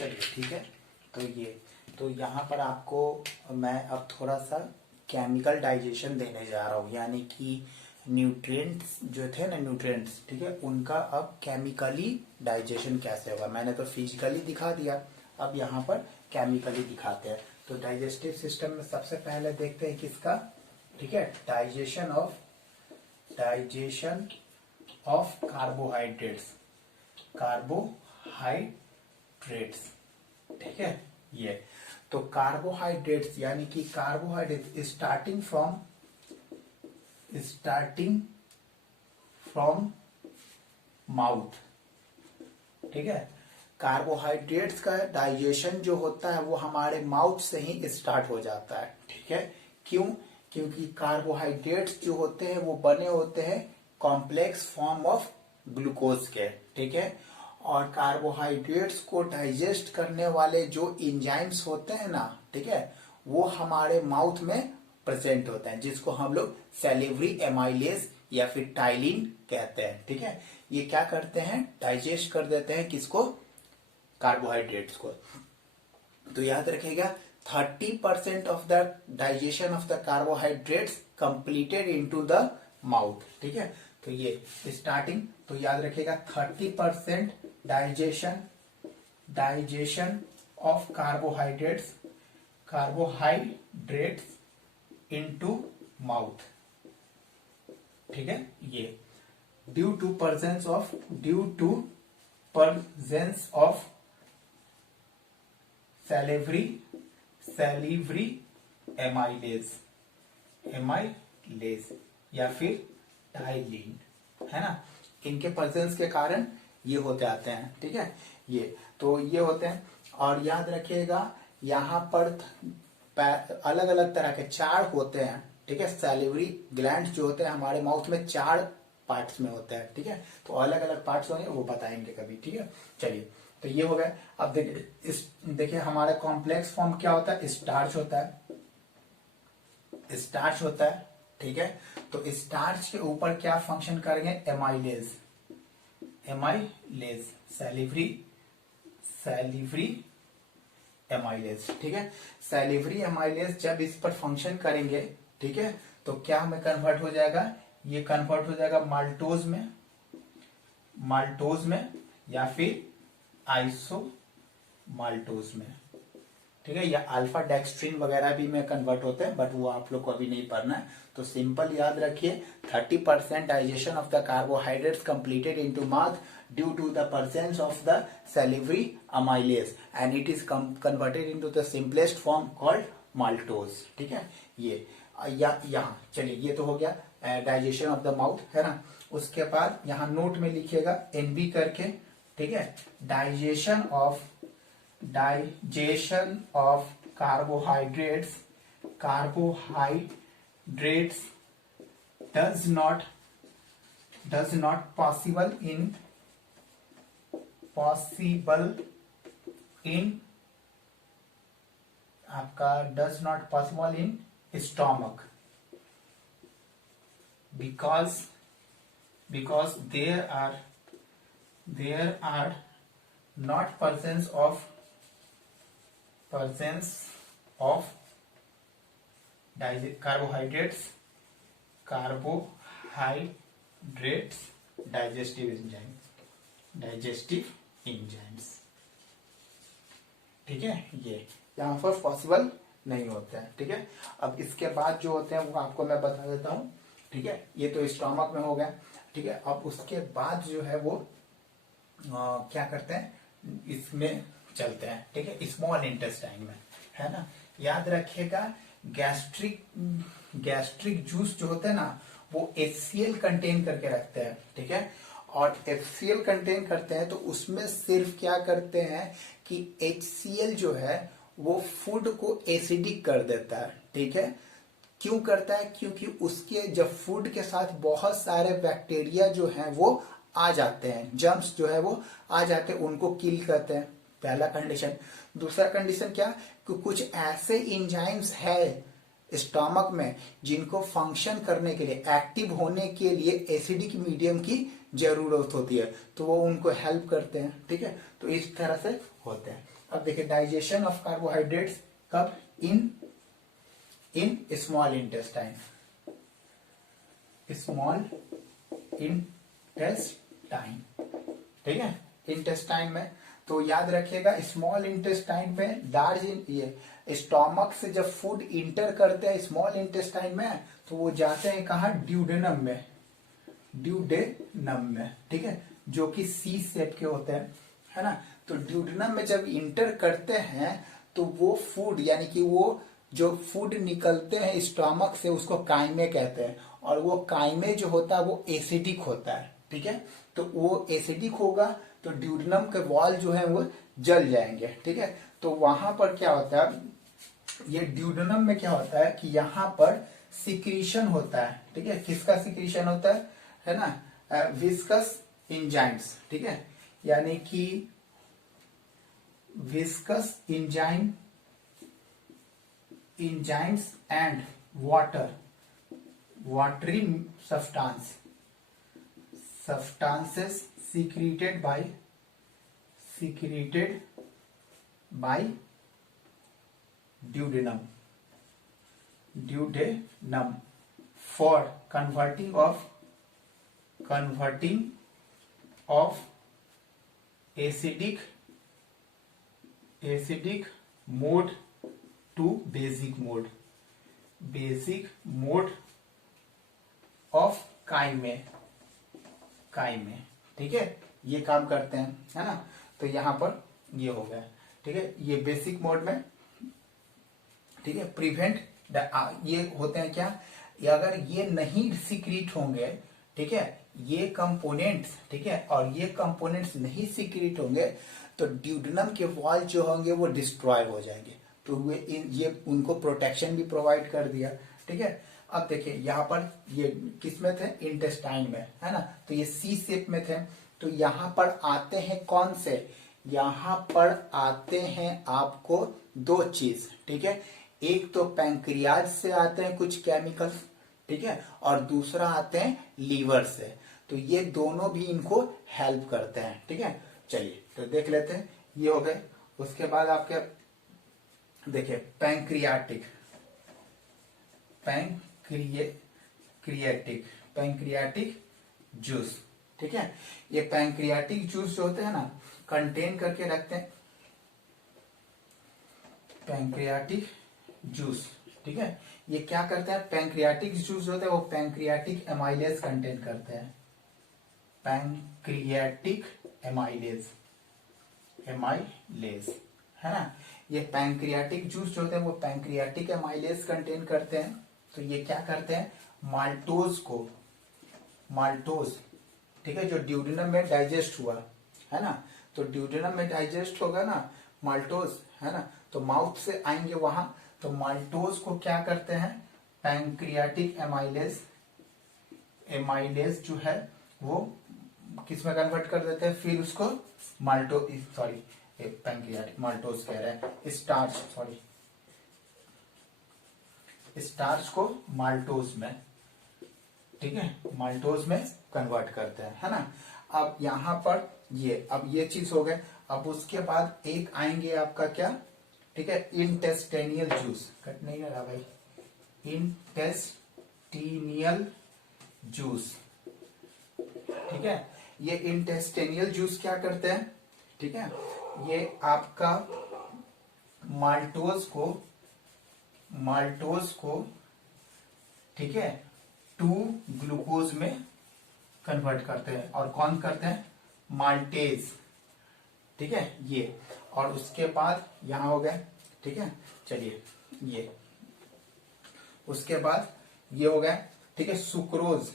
चलिए ठीक है। तो यहाँ पर आपको मैं अब थोड़ा सा केमिकल डाइजेशन देने जा रहा हूँ, यानी कि न्यूट्रिएंट्स जो थे ना, न्यूट्रिएंट्स, ठीक है, उनका अब केमिकली डाइजेशन कैसे होगा। मैंने तो फिजिकली दिखा दिया, अब यहाँ पर केमिकली दिखाते हैं। तो डाइजेस्टिव सिस्टम में सबसे पहले देखते हैं किसका, ठीक है, डाइजेशन ऑफ कार्बोहाइड्रेट्स, ठीक है। ये तो कार्बोहाइड्रेट्स यानी कि कार्बोहाइड्रेट स्टार्टिंग फ्रॉम माउथ, ठीक है। कार्बोहाइड्रेट्स का डाइजेशन जो होता है वो हमारे माउथ से ही स्टार्ट हो जाता है, ठीक है। क्यों? क्योंकि कार्बोहाइड्रेट्स जो होते हैं वो बने होते हैं कॉम्प्लेक्स फॉर्म ऑफ ग्लूकोज के, ठीक है। और कार्बोहाइड्रेट्स को डाइजेस्ट करने वाले जो एंजाइम्स होते हैं ना, ठीक है, वो हमारे माउथ में प्रेजेंट होते हैं, जिसको हम लोग सैलिवरी एमाइलेज या फिर टाइलिन कहते हैं, ठीक है। ये क्या करते हैं, डाइजेस्ट कर देते हैं किसको, कार्बोहाइड्रेट्स को। तो याद रखिएगा 30% of the digestion of the carbohydrates completed into the mouth, ठीक है। तो ये स्टार्टिंग, तो याद रखिएगा 30% digestion of carbohydrates into mouth, ठीक है। ये due to presence of salivary amylase या फिर टाइलिन, है ना, इनके प्रेजेंस के कारण ये होते आते हैं, ठीक है। ये तो ये होते हैं। और याद रखिएगा यहाँ पर अलग अलग तरह के 4 होते हैं, ठीक है। सैलिवरी ग्लैंड जो होते हैं हमारे माउथ में 4 पार्ट्स में होते हैं, ठीक है। तो अलग अलग पार्ट्स होंगे, वो बताएंगे कभी, ठीक है। चलिए, तो ये हो गया। अब देखिए हमारा कॉम्प्लेक्स फॉर्म क्या होता है, स्टार्च होता है, ठीक है। तो स्टार्च के ऊपर क्या फंक्शन करेंगे, एमाइलेज, सैलिवरी एमाइलेज, ठीक है। सैलिवरी एमाइलेज जब इस पर फंक्शन करेंगे, ठीक है, तो क्या हमें कन्वर्ट हो जाएगा, ये कन्वर्ट हो जाएगा माल्टोज में या फिर आइसोमाल्टोज में, ठीक है। या अल्फा डेक्स्ट्रिन वगैरह भी में कन्वर्ट होते हैं, बट वो आप लोग को अभी नहीं पढ़ना है। तो सिंपल याद रखिए 30% digestion of the carbohydrates completed into mouth due to the presence of the salivary amylase and it is converted into the simplest form called maltose, ठीक है। ये यहाँ चलिए, ये तो हो गया डाइजेशन ऑफ द माउथ, है ना। उसके बाद यहाँ नोट में लिखिएगा एनबी करके, ठीक है। Digestion of carbohydrates does not possible in stomach because there are not presence of carbohydrates digestive enzymes, ठीक है। ये यहाँ पर पॉसिबल नहीं होता है, ठीक है। अब इसके बाद जो होते हैं वो आपको मैं बता देता हूँ, ठीक है। ये तो स्टोमक में हो गया, ठीक है। अब उसके बाद जो है वो क्या करते हैं, इसमें चलते हैं, ठीक है, स्मॉल इंटेस्टाइन में, है ना। याद रखिएगा गैस्ट्रिक जूस जो होते हैं ना, वो HCl कंटेन करके रखते हैं, ठीक है। और HCl कंटेन करते हैं तो उसमें सिर्फ क्या करते हैं कि HCl जो है वो फूड को एसिडिक कर देता है, ठीक है। क्यों करता है, क्योंकि उसके जब फूड के साथ बहुत सारे बैक्टीरिया जो हैं वो आ जाते हैं, जर्म्स जो है वो आ जाते हैं, उनको किल करते हैं, पहला कंडीशन। दूसरा कंडीशन क्या, कि कुछ ऐसे एंजाइम्स है स्टमक में जिनको फंक्शन करने के लिए, एक्टिव होने के लिए एसिडिक मीडियम की जरूरत होती है, तो वो उनको हेल्प करते हैं, ठीक है। तो इस तरह से होते हैं। अब देखिए डाइजेशन ऑफ कार्बोहाइड्रेट्स कब, इन स्मॉल इंटेस्टाइन, स्मॉल इंटेस्टाइन, ठीक है, इंटेस्टाइन में। तो याद रखिएगा स्मॉल इंटेस्टाइन में, लार्ज ये स्टोमक से जब फूड इंटर करते हैं स्मॉल इंटेस्टाइन में, तो वो जाते हैं कहाँ, ड्यूडेनम में, ड्यूडेनम में, ठीक है, जो कि सी शेप के होते हैं, है ना। तो ड्यूडेनम में जब इंटर करते हैं तो वो फूड, यानी कि वो जो फूड निकलते हैं स्टोमक से उसको काइमे कहते हैं, और वो काइमे जो होता है वो एसिडिक होता है, ठीक है। तो वो एसिडिक होगा तो ड्यूडेनम के वॉल जो है वो जल जाएंगे, ठीक है। तो वहां पर क्या होता है, ये ड्यूडेनम में क्या होता है कि यहाँ पर सिक्रीशन होता है, ठीक है। किसका सिक्रीशन होता है ना, विस्कस इंजाइम्स, ठीक है, यानी कि viscous enzymes and watery substances secreted by duodenum for converting of acidic mode to basic mode of काइमे, ठीक है, ये काम करते हैं, है ना। तो यहां पर ये हो गया, ठीक है, ये बेसिक मोड में, ठीक है, प्रिवेंट ये होते हैं क्या, अगर ये नहीं सीक्रेट होंगे, ठीक है, ये कंपोनेंट्स, ठीक है, और ये कंपोनेंट्स नहीं सीक्रेट होंगे तो ड्यूडेनम के वॉल जो होंगे वो डिस्ट्रॉय हो जाएंगे। तो ये उनको प्रोटेक्शन भी प्रोवाइड कर दिया, ठीक है। अब देखिए यहाँ पर ये किस में थे, इंटेस्टाइन में, है ना। तो ये सी शेप में थे, तो यहाँ पर आते हैं कौन से, यहाँ पर आते हैं आपको दो चीज, ठीक है। एक तो पैंक्रियाज से आते हैं कुछ केमिकल्स, ठीक है, और दूसरा आते हैं लीवर से। तो ये दोनों भी इनको हेल्प करते हैं, ठीक है। चलिए तो देख लेते हैं, ये हो गए। उसके बाद आपके देखिए पैंक्रियाटिक जूस, ठीक है। ये पैंक्रियाटिक जूस जो होते हैं ना, कंटेन करके रखते हैं पैंक्रियाटिक जूस, ठीक है। ये क्या करते हैं, पैंक्रियाटिक जूस जो होता है वो पैंक्रियाटिक एमाइलेज कंटेन करते हैं, पैंक्रियाटिक एमाइलेज, है ना। ये पैंक्रियाटिक जूस जो होते हैं वो पैंक्रियाटिक एमाइलेज कंटेन करते हैं। तो ये क्या करते हैं, माल्टोज, ठीक है, जो ड्यूडेनम में डाइजेस्ट हुआ, है ना। तो ड्यूडेनम में डाइजेस्ट होगा ना माल्टोज, है ना, तो माउथ से आएंगे वहां, तो माल्टोज को क्या करते हैं, पैंक्रियाटिक एमाइलेज जो है वो किस में कन्वर्ट कर देते हैं, फिर उसको पैंक्रियाटिक माल्टोज कह रहे हैं, स्टार्च को माल्टोज में, ठीक है, माल्टोज में कन्वर्ट करते हैं, है ना। अब यहां पर अब ये चीज हो गए। अब उसके बाद एक आएंगे आपका क्या, ठीक है, इंटेस्टेनियल जूस, कट नहीं रहा भाई, इंटेस्टेनियल जूस, ठीक है। ये इंटेस्टेनियल जूस क्या करते हैं, ठीक है, ये आपका माल्टोज को, ठीक है, 2 ग्लूकोज में कन्वर्ट करते हैं। और कौन करते हैं, माल्टेज, ठीक है, ये। और उसके बाद यहां हो गया, ठीक है। चलिए ये उसके बाद ये हो गया, ठीक है। सुक्रोज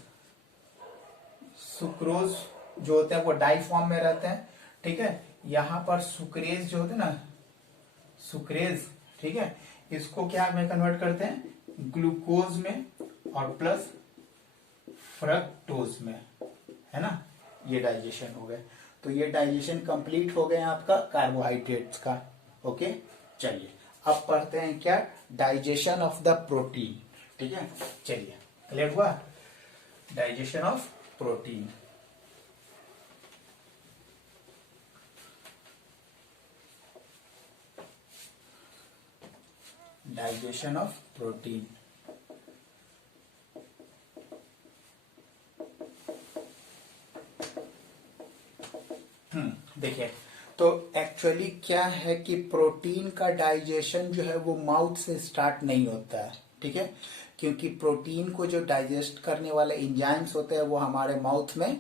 जो होते हैं वो डाई फॉर्म में रहते हैं, ठीक है। यहां पर सुक्रेज जो होते हैं ना, सुक्रेज, ठीक है, इसको क्या में कन्वर्ट करते हैं, ग्लूकोज में और प्लस फ्रक्टोज में, है ना। ये डाइजेशन हो गए। तो ये डाइजेशन कंप्लीट हो गए आपका कार्बोहाइड्रेट्स का, ओके। चलिए अब पढ़ते हैं क्या, डाइजेशन ऑफ द प्रोटीन, ठीक है। चलिए क्लियर हुआ, digestion of protein. Digestion of protein. देखिए, तो एक्चुअली क्या है कि प्रोटीन का डाइजेशन जो है वो माउथ से स्टार्ट नहीं होता है, ठीक है, क्योंकि प्रोटीन को जो डाइजेस्ट करने वाले एंजाइम्स होते हैं वो हमारे माउथ में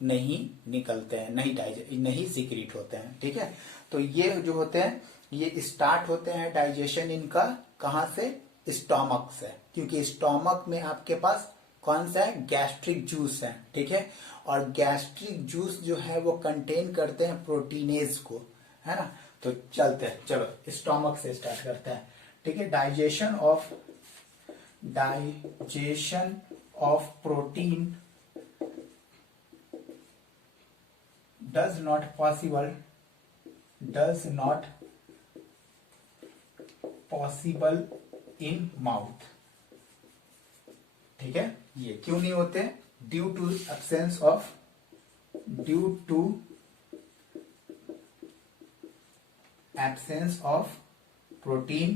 नहीं निकलते हैं, नहीं सीक्रेट होते हैं, ठीक है। तो ये जो होते हैं ये स्टार्ट होते हैं डाइजेशन इनका कहाँ से, स्टोमक से, क्योंकि स्टोमक में आपके पास कौन सा है, गैस्ट्रिक जूस है, ठीक है। और गैस्ट्रिक जूस जो है वो कंटेन करते हैं प्रोटीनेज को, है ना। तो चलते हैं, चलो स्टोमक से स्टार्ट करते हैं, ठीक है। Digestion of protein does not possible in mouth, ठीक है। ये क्यों नहीं होते, due to absence of protein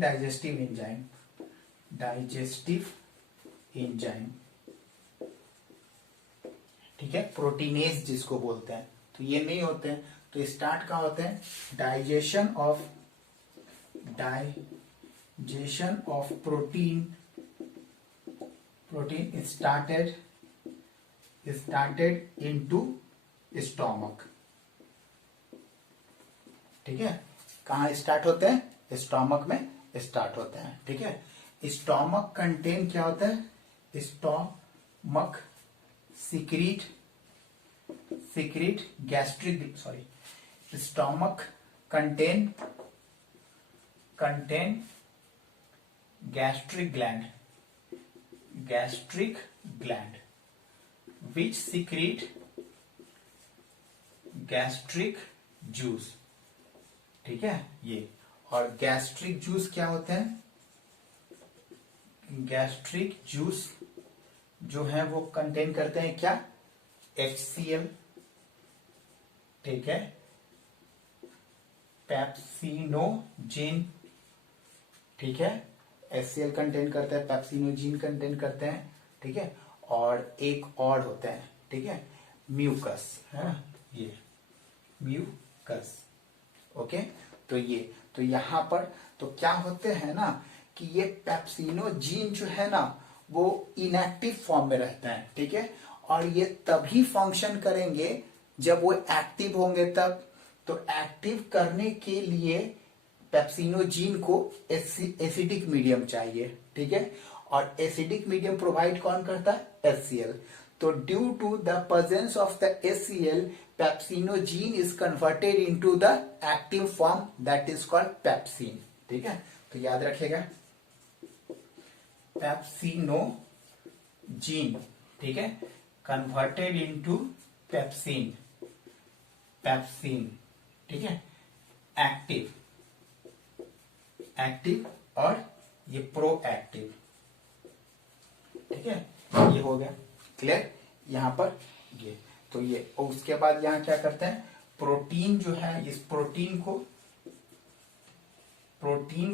digestive enzyme, ठीक है, प्रोटीनेज जिसको बोलते हैं, तो ये नहीं होते हैं। तो स्टार्ट कहाँ होते हैं, digestion of protein started into stomach, ठीक है। कहाँ स्टार्ट होते हैं, स्टोमक में स्टार्ट होते हैं, ठीक है। स्टोमक कंटेन क्या होता है, stomach secrete stomach contain gastric gland which secrete gastric juice, ठीक है। ये और गैस्ट्रिक जूस क्या होते हैं, गैस्ट्रिक जूस जो है वो कंटेन करते हैं क्या, HCl, ठीक है, पेप्सिनोजिन, ठीक है। HCl कंटेन करते हैं, पेप्सिनोजिन कंटेन करते हैं, ठीक है। और एक और होता है, ठीक है, म्यूकस, है ना, ये म्यूकस, ओके। तो ये तो यहां पर तो क्या होते हैं ना कि ये पेप्सिनोजिन जो है ना वो इनएक्टिव फॉर्म में रहता है, ठीक है। और ये तभी फंक्शन करेंगे जब वो एक्टिव होंगे तब। तो एक्टिव करने के लिए पेप्सिनोजिन को एसिडिक मीडियम चाहिए, ठीक है। और एसिडिक मीडियम प्रोवाइड कौन करता है, HCl। तो due to the presence of the HCl, pepsinogen is converted into the active form that is called pepsin, ठीक है। तो याद रखिएगा पेप्सिनोजिन, ठीक है, कन्वर्टेड इनटू पेप्सिन, ठीक है, एक्टिव और ये प्रोएक्टिव, ठीक है। ये हो गया क्लियर यहां पर ये। तो ये और उसके बाद यहां क्या करते हैं, प्रोटीन जो है इस प्रोटीन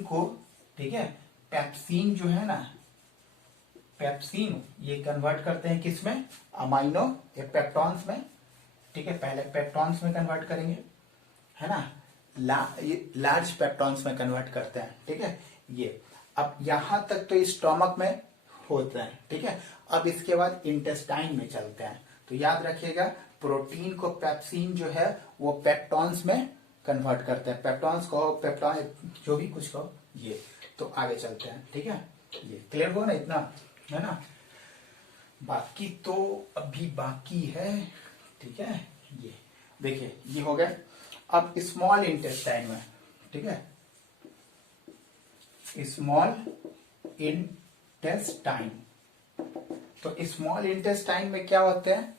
को ठीक है, पेप्सिन जो है ना, पेप्सिन ये कन्वर्ट करते हैं किसमें, अमाइनो या पेप्टॉन्स में, ठीक है। पहले पेप्टॉन्स में कन्वर्ट करेंगे, है ना, लार्ज पेप्टॉन्स में कन्वर्ट करते हैं, ठीक है। ये अब यहां तक तो स्टोमक में होता है, ठीक है। अब इसके बाद इंटेस्टाइन में चलते हैं। तो याद रखिएगा प्रोटीन को पेप्सिन जो है वो पेप्टॉन्स में कन्वर्ट करते हैं, पेप्टॉन्स कहो, पेप्टॉन जो भी कुछ कहो, ये। तो आगे चलते हैं, ठीक है। ये क्लियर हो ना इतना, है ना। बाकी तो अभी बाकी है, ठीक है। ये देखिए ये हो गया। अब स्मॉल इंटेस्टाइन में, ठीक है, स्मॉल इंटेस्टाइन। तो स्मॉल इंटेस्टाइन में क्या होते हैं,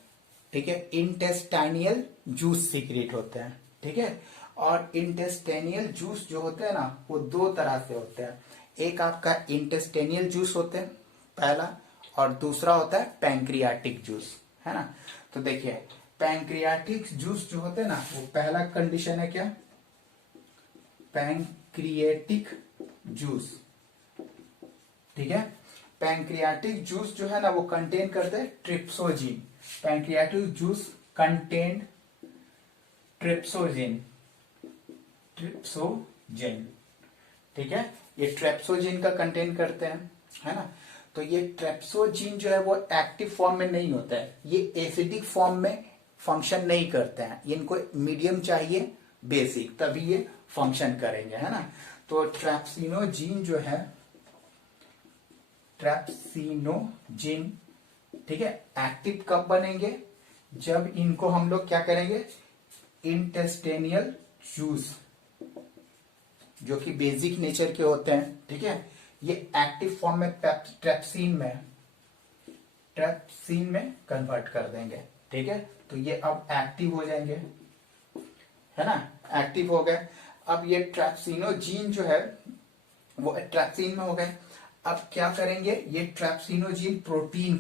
ठीक है, इंटेस्टाइनियल जूस सीक्रेट होते हैं, ठीक है। और इंटेस्टाइनियल जूस जो होते हैं ना वो दो तरह से होते हैं। एक आपका इंटेस्टाइनियल जूस होते हैं पहला, और दूसरा होता है पैंक्रियाटिक जूस, है ना। तो देखिए पैंक्रियाटिक जूस जो होते हैं ना वो पहला कंडीशन है क्या, पैंक्रियाटिक पैंक्रिएटिक जूस, ठीक है। पैंक्रियाटिक जूस जो है ना वो कंटेन करते हैं ट्रिप्सोजिन। पैंक्रियाटिक जूस कंटेन ट्रिप्सोजिन, ट्रिप्सोजिन, ठीक है। ये ट्रेप्सोजिन का कंटेन करते हैं, है ना। तो ये ट्रेप्सोजिन जो है वो एक्टिव फॉर्म में नहीं होता है, ये एसिडिक फॉर्म में फंक्शन नहीं करते हैं, इनको मीडियम चाहिए बेसिक, तभी ये फंक्शन करेंगे, है ना। तो ट्रेप्सिनोजिन जो है, ट्रेप्सिनोजिन, ठीक है, एक्टिव कब बनेंगे, जब इनको हम लोग क्या करेंगे, इंटेस्टेनियल जूस जो कि बेसिक नेचर के होते हैं, ठीक है, ये एक्टिव फॉर्म में ट्रेप्सिन में कन्वर्ट कर देंगे, ठीक है। तो ये अब एक्टिव हो जाएंगे, है ना, एक्टिव हो गए। अब ये ट्रेप्सिनोजीन जो है वो ट्रेप्सिन में हो गए। अब क्या करेंगे, ये ट्रेप्सिनोजीन प्रोटीन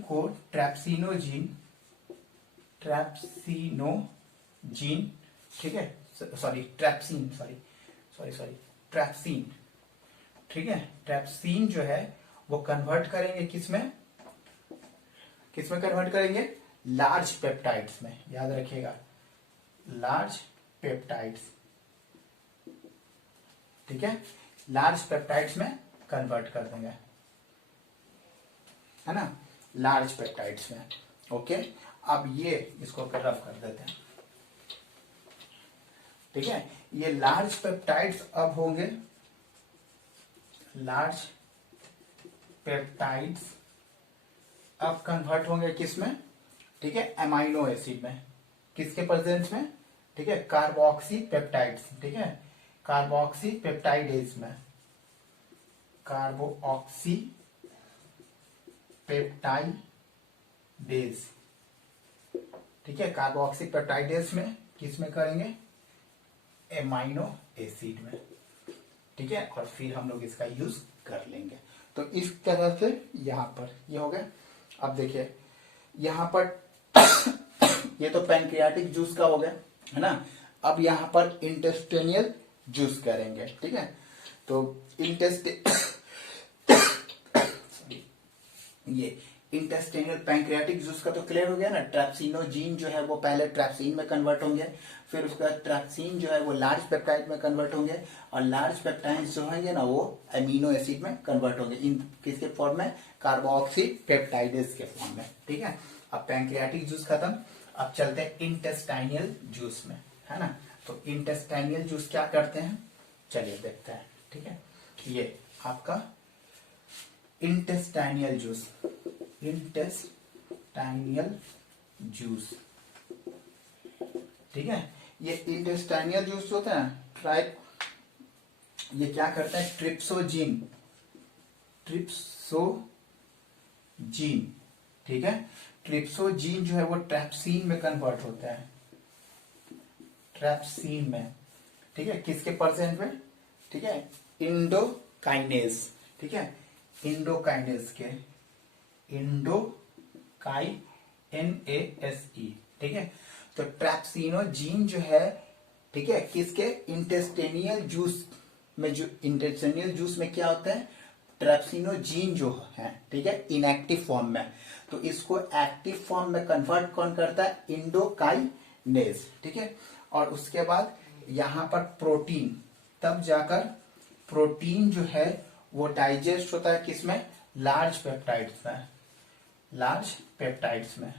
को ट्रेप्सिनोजीन, ठीक है, सॉरी ट्रेप्सिन, ट्रेप्सिन, ठीक है। ट्रेप्सिन जो है वो कन्वर्ट करेंगे किसमें कन्वर्ट करेंगे, लार्ज पेप्टाइड्स में, याद रखिएगा, लार्ज पेप्टाइड्स, ठीक है, लार्ज पेप्टाइड्स में कन्वर्ट कर देंगे, है ना, लार्ज पेप्टाइड्स में। ओके, अब ये इसको रफ कर देते हैं, ठीक है। ये लार्ज पेप्टाइड्स अब होंगे, लार्ज पेप्टाइड्स अब कन्वर्ट होंगे किसमें, ठीक है, एमाइनो एसिड में, किसके प्रेजेंस में, ठीक है, कार्बोक्सी पेप्टाइड्स, ठीक है, कार्बोक्सी पेप्टाइडेज में, कार्बोक्सी पेप्टाइडेज, ठीक है, कार्बोक्सी पेप्टाइडेज में किसमें करेंगे, एमाइनो एसिड में, ठीक है, और फिर हम लोग इसका यूज कर लेंगे। तो इस तरह से यहां पर ये हो गया। अब देखिए यहां पर ये तो पैंक्रियाटिक जूस का हो गया, है ना। अब यहां पर इंटेस्टेनियल जूस करेंगे, ठीक है। तो ये इंटेस्टेनियल पैंक्रियाटिक जूस का तो क्लियर हो गया ना। ट्रेप्सिनोजीन जो है वो पहले ट्रेप्सिन में कन्वर्ट होंगे, फिर उसका ट्रेप्सिन जो है वो लार्ज पेप्टाइड में कन्वर्ट होंगे, और लार्ज पेप्टाइड जो होंगे ना वो अमीनो एसिड में कन्वर्ट होंगे, इन किसके फॉर्म में, कार्बोक्सी पेप्टाइडेज के फॉर्म में, ठीक है। अब पैंक्रियाटिक जूस खत्म, अब चलते हैं इंटेस्टाइनियल जूस में, है ना। तो इंटेस्टाइनियल जूस क्या करते हैं, चलिए देखते हैं, ठीक है। ये आपका इंटेस्टाइनियल जूस, ठीक है। ये इंटेस्टाइनियल जूस होता है ट्राइप, ये क्या करता है, ट्रिप्सोजीन, ठीक है। ट्रिप्सोजीन जो है वो ट्रेप्सिन में कन्वर्ट होता है, ट्रेप्सिन में, ठीक है, किसके परसेंट में, ठीक है, इंडोकाइनेज, ठीक है, इंडोकाइनेज के, NASE, ठीक है। तो ट्रेप्सिनोजीन जो है, ठीक है, किसके, इंटेस्टेनियल जूस में, जो इंटेस्टेनियल जूस में क्या होता है, ट्रेप्सिनोजीन जो है, ठीक है, इनएक्टिव फॉर्म में, तो इसको एक्टिव फॉर्म में कन्वर्ट कौन करता है, इंडोकाइनेज, ठीक है। और उसके बाद यहां पर प्रोटीन, तब जाकर प्रोटीन जो है वो डाइजेस्ट होता है किसमें, लार्ज पेप्टाइड्स में, लार्ज पेप्टाइड्स में,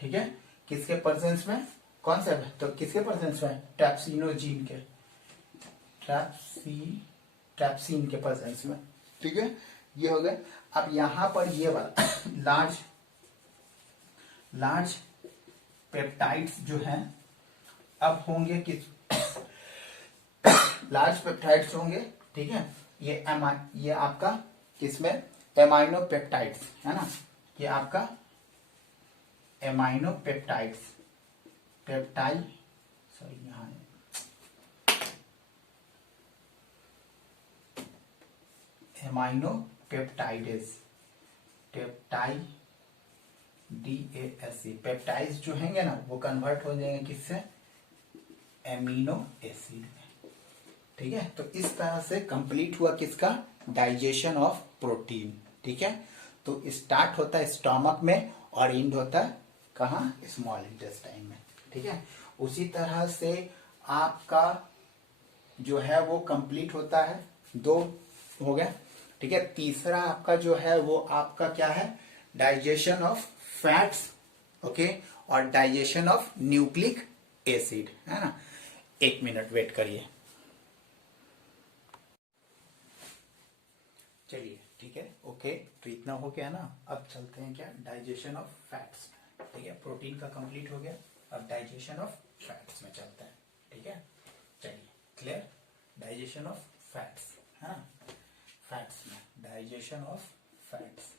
ठीक है, किसके प्रेजेंस में, कौन सा, तो किसके प्रेजेंस में, ट्रेप्सिनोजीन के, ट्रेप्सिन के प्रेजेंस में, ठीक है। ये हो गया। अब यहां पर ये वाला लार्ज पेप्टाइड्स जो हैं अब होंगे किस, लार्ज पेप्टाइड्स होंगे, ठीक है। ये आपका किसमें, एमाइनो पेप्टाइड्स, है ना, ये आपका एमाइनो पेप्टाइड्स, यहां एमाइनो पेप्टाइडेज, DASE पेप्टाइड्स जो हैंगे ना वो कन्वर्ट हो जाएंगे किससे, एमिनो एसिड में। ठीक है, तो इस तरह से कंप्लीट हुआ किसका, डाइजेशन ऑफ प्रोटीन। ठीक है, तो स्टार्ट होता है स्टमक में और एंड होता है कहाँ, स्मॉल इंटेस्टाइन में। ठीक है, उसी तरह से आपका जो है वो कंप्लीट होता है, दो हो गया। ठीक है, तीसरा आपका जो है वो आपका क्या है, डाइजेशन ऑफ फैट्स, ओके, और डाइजेशन ऑफ न्यूक्लिक एसिड, है ना। 1 मिनट वेट करिए। चलिए ठीक है, ओके, तो इतना हो गया ना। अब चलते हैं क्या, डाइजेशन ऑफ फैट्स। ठीक है, प्रोटीन का कंप्लीट हो गया, अब डाइजेशन ऑफ फैट्स में चलते हैं। ठीक है, चलिए क्लियर, डाइजेशन ऑफ फैट्स, है ना, फैट्स में डाइजेशन ऑफ फैट्स।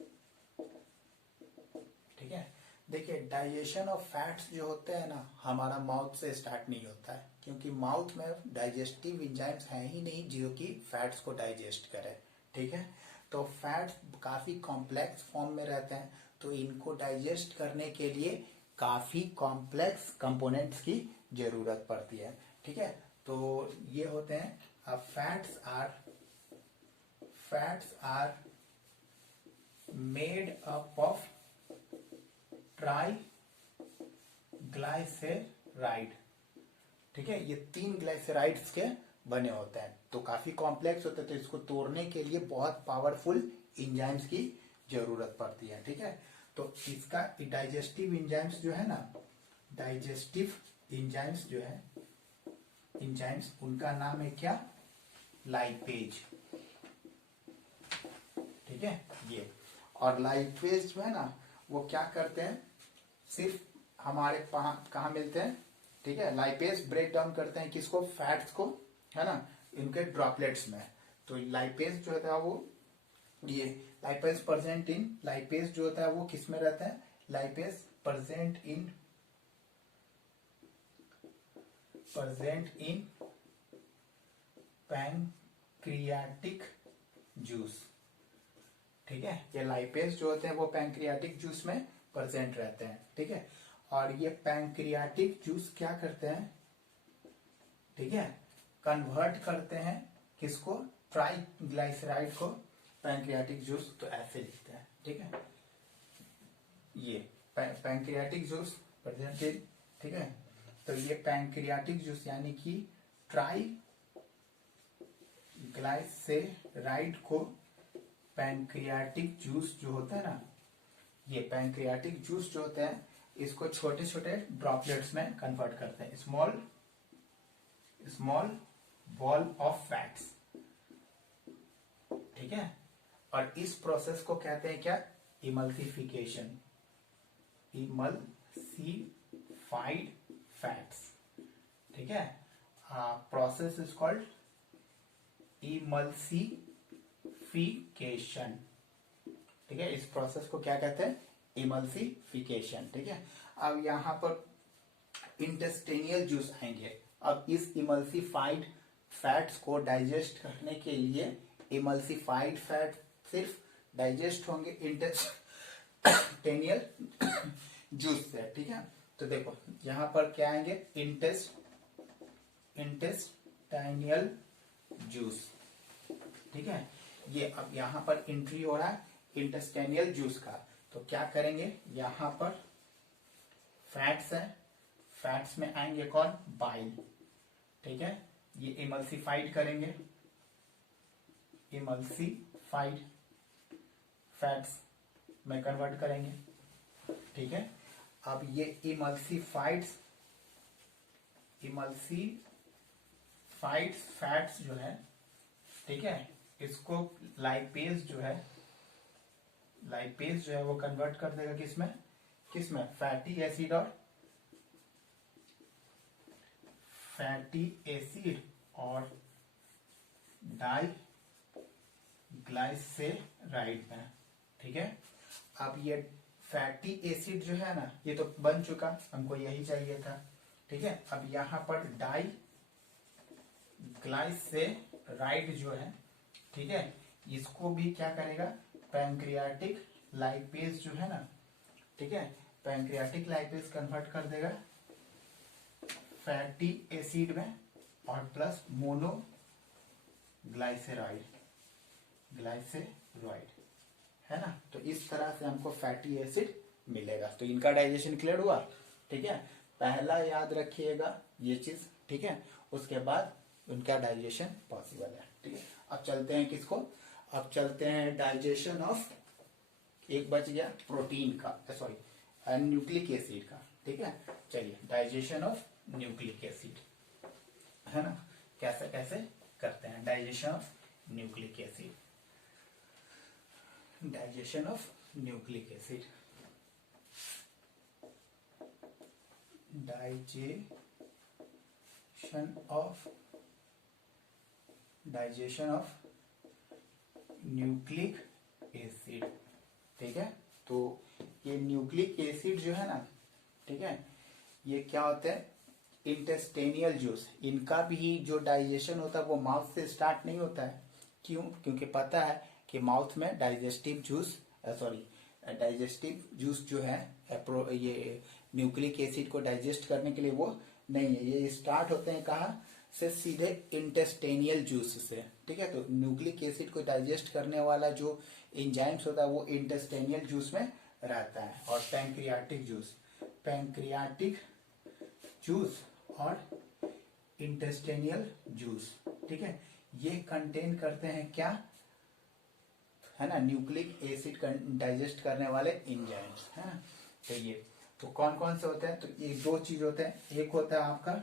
ठीक है, देखिए डाइजेशन ऑफ फैट्स जो होते हैं ना, हमारा माउथ से स्टार्ट नहीं होता है, क्योंकि माउथ में डाइजेस्टिव एंजाइम्स हैं ही नहीं जो कि फैट्स को डाइजेस्ट करे। ठीक है, तो फैट्स काफी कॉम्प्लेक्स फॉर्म में रहते हैं, तो इनको डाइजेस्ट करने के लिए काफी कॉम्प्लेक्स कंपोनेंट्स की जरूरत पड़ती है। ठीक है, तो ये होते हैं, अब fats are made up of triglyceride. ठीक है, ये 3 ग्लाइसेराइड्स के बने होते हैं, तो काफी कॉम्प्लेक्स होते हैं, तो इसको तोड़ने के लिए बहुत पावरफुल एंजाइम्स की जरूरत पड़ती है। ठीक है, तो इसका डाइजेस्टिव एंजाइम्स जो है ना, डाइजेस्टिव एंजाइम्स जो है, एंजाइम्स उनका नाम है क्या, लाइपेज। ठीक है, ये और लाइपेज जो है ना वो क्या करते हैं, सिर्फ हमारे कहाँ मिलते हैं। ठीक है, लाइपेज ब्रेक डाउन करते हैं किसको, फैट्स को, है ना, इनके ड्रॉपलेट्स में। तो लाइपेज जो होता है वो, ये लाइपेज प्रेजेंट इन, लाइपेज जो होता है वो किस में रहता है, lipase present in pancreatic juice. ठीक है, ये लाइपेज जो होते हैं वो पैंक्रियाटिक जूस में प्रेजेंट रहते हैं। ठीक है, और ये पैंक्रियाटिक जूस क्या करते हैं, ठीक है, कन्वर्ट करते हैं किसको, ट्राइग्लाइसराइड को पैंक्रियाटिक जूस, तो ऐसे लिखते हैं। ठीक है, ये पैंक्रियाटिक जूस प्रेजेंटेड। ठीक है, तो ये पैंक्रियाटिक जूस यानी कि ट्राइग्लाइसेराइड को पैंक्रियाटिक जूस जो होता है ना, ये पैंक्रियाटिक जूस जो होते हैं इसको छोटे छोटे ड्रॉपलेट्स में कन्वर्ट करते हैं, स्मॉल बॉल ऑफ फैट्स। ठीक है, और इस प्रोसेस को कहते हैं क्या, इमल्सिफिकेशन, इमल्सिफाइड फैट्स। ठीक है, प्रोसेस इज कॉल्ड इमल्सिफिकेशन। ठीक है, इस प्रोसेस को क्या कहते हैं, इमल्सिफिकेशन। ठीक है, अब यहां पर इंटेस्टिनियल जूस आएंगे। अब इस इमल्सिफाइड फैट्स को डाइजेस्ट करने के लिए, इमल्सिफाइड फैट सिर्फ डाइजेस्ट होंगे इंटेस्टिनियल जूस से। ठीक है, तो देखो यहां पर क्या आएंगे, इंटेस्टाइनियल जूस। ठीक है, ये अब यहां पर एंट्री हो रहा है इंटेस्टाइनियल जूस का, तो क्या करेंगे, यहां पर फैट्स है, फैट्स में आएंगे कौन, बाइल। ठीक है, ये इमल्सिफाइड करेंगे, इमल्सिफाइड फैट्स में कन्वर्ट करेंगे। ठीक है, अब ये इमल्सिफाइड फैट्स जो है, ठीक है, इसको लाइपेज जो है वो कन्वर्ट कर देगा किसमें फैटी एसिड और डाइग्लाइसेराइड में। ठीक है, अब ये फैटी एसिड जो है ना ये तो बन चुका, हमको यही चाहिए था। ठीक है, अब यहां पर डाइग्लाइसेराइड जो है, ठीक है, इसको भी क्या करेगा, पैंक्रियाटिक लाइपेज जो है ना, ठीक है, पैंक्रियाटिक लाइपेज कन्वर्ट कर देगा फैटी एसिड में और प्लस मोनो ग्लाइसेरॉइड है ना। तो इस तरह से हमको फैटी एसिड मिलेगा। तो इनका डाइजेशन क्लियर हुआ, ठीक है। पहला याद रखिएगा ये चीज, ठीक है। उसके बाद उनका डाइजेशन पॉसिबल है, ठीक है। अब चलते हैं किसको, अब चलते हैं डाइजेशन ऑफ, एक बच गया प्रोटीन का, सॉरी न्यूक्लिक एसिड का, ठीक है। चलिए डाइजेशन ऑफ न्यूक्लिक एसिड, है ना, कैसे कैसे करते हैं digestion of nucleic acid. Digestion of nucleic acid, digestion of nucleic acid, ठीक है। तो ये न्यूक्लिक एसिड जो है ना, ठीक है, ये क्या होते हैं, इंटेस्टेनियल जूस। इनका भी जो डाइजेशन होता है वो माउथ से स्टार्ट नहीं होता है। क्यों? क्योंकि पता है कि माउथ में डाइजेस्टिव जूस जो है ये न्यूक्लिक एसिड को डाइजेस्ट करने के लिए वो नहीं है। ये स्टार्ट होते हैं कहाँ से, सीधे इंटेस्टेनियल जूस से, ठीक है। तो न्यूक्लिक एसिड को डाइजेस्ट करने वाला जो एंजाइम्स होता है वो इंटेस्टेनियल जूस में रहता है। और पैंक्रियाटिक जूस और इंटेस्टेनियल जूस, ठीक है, ये कंटेन करते हैं क्या, है ना, न्यूक्लिक एसिड डाइजेस्ट करने वाले एंजाइम्स, है ना। तो ये तो कौन कौन से होते हैं, तो ये दो चीज होते हैं, एक होता है आपका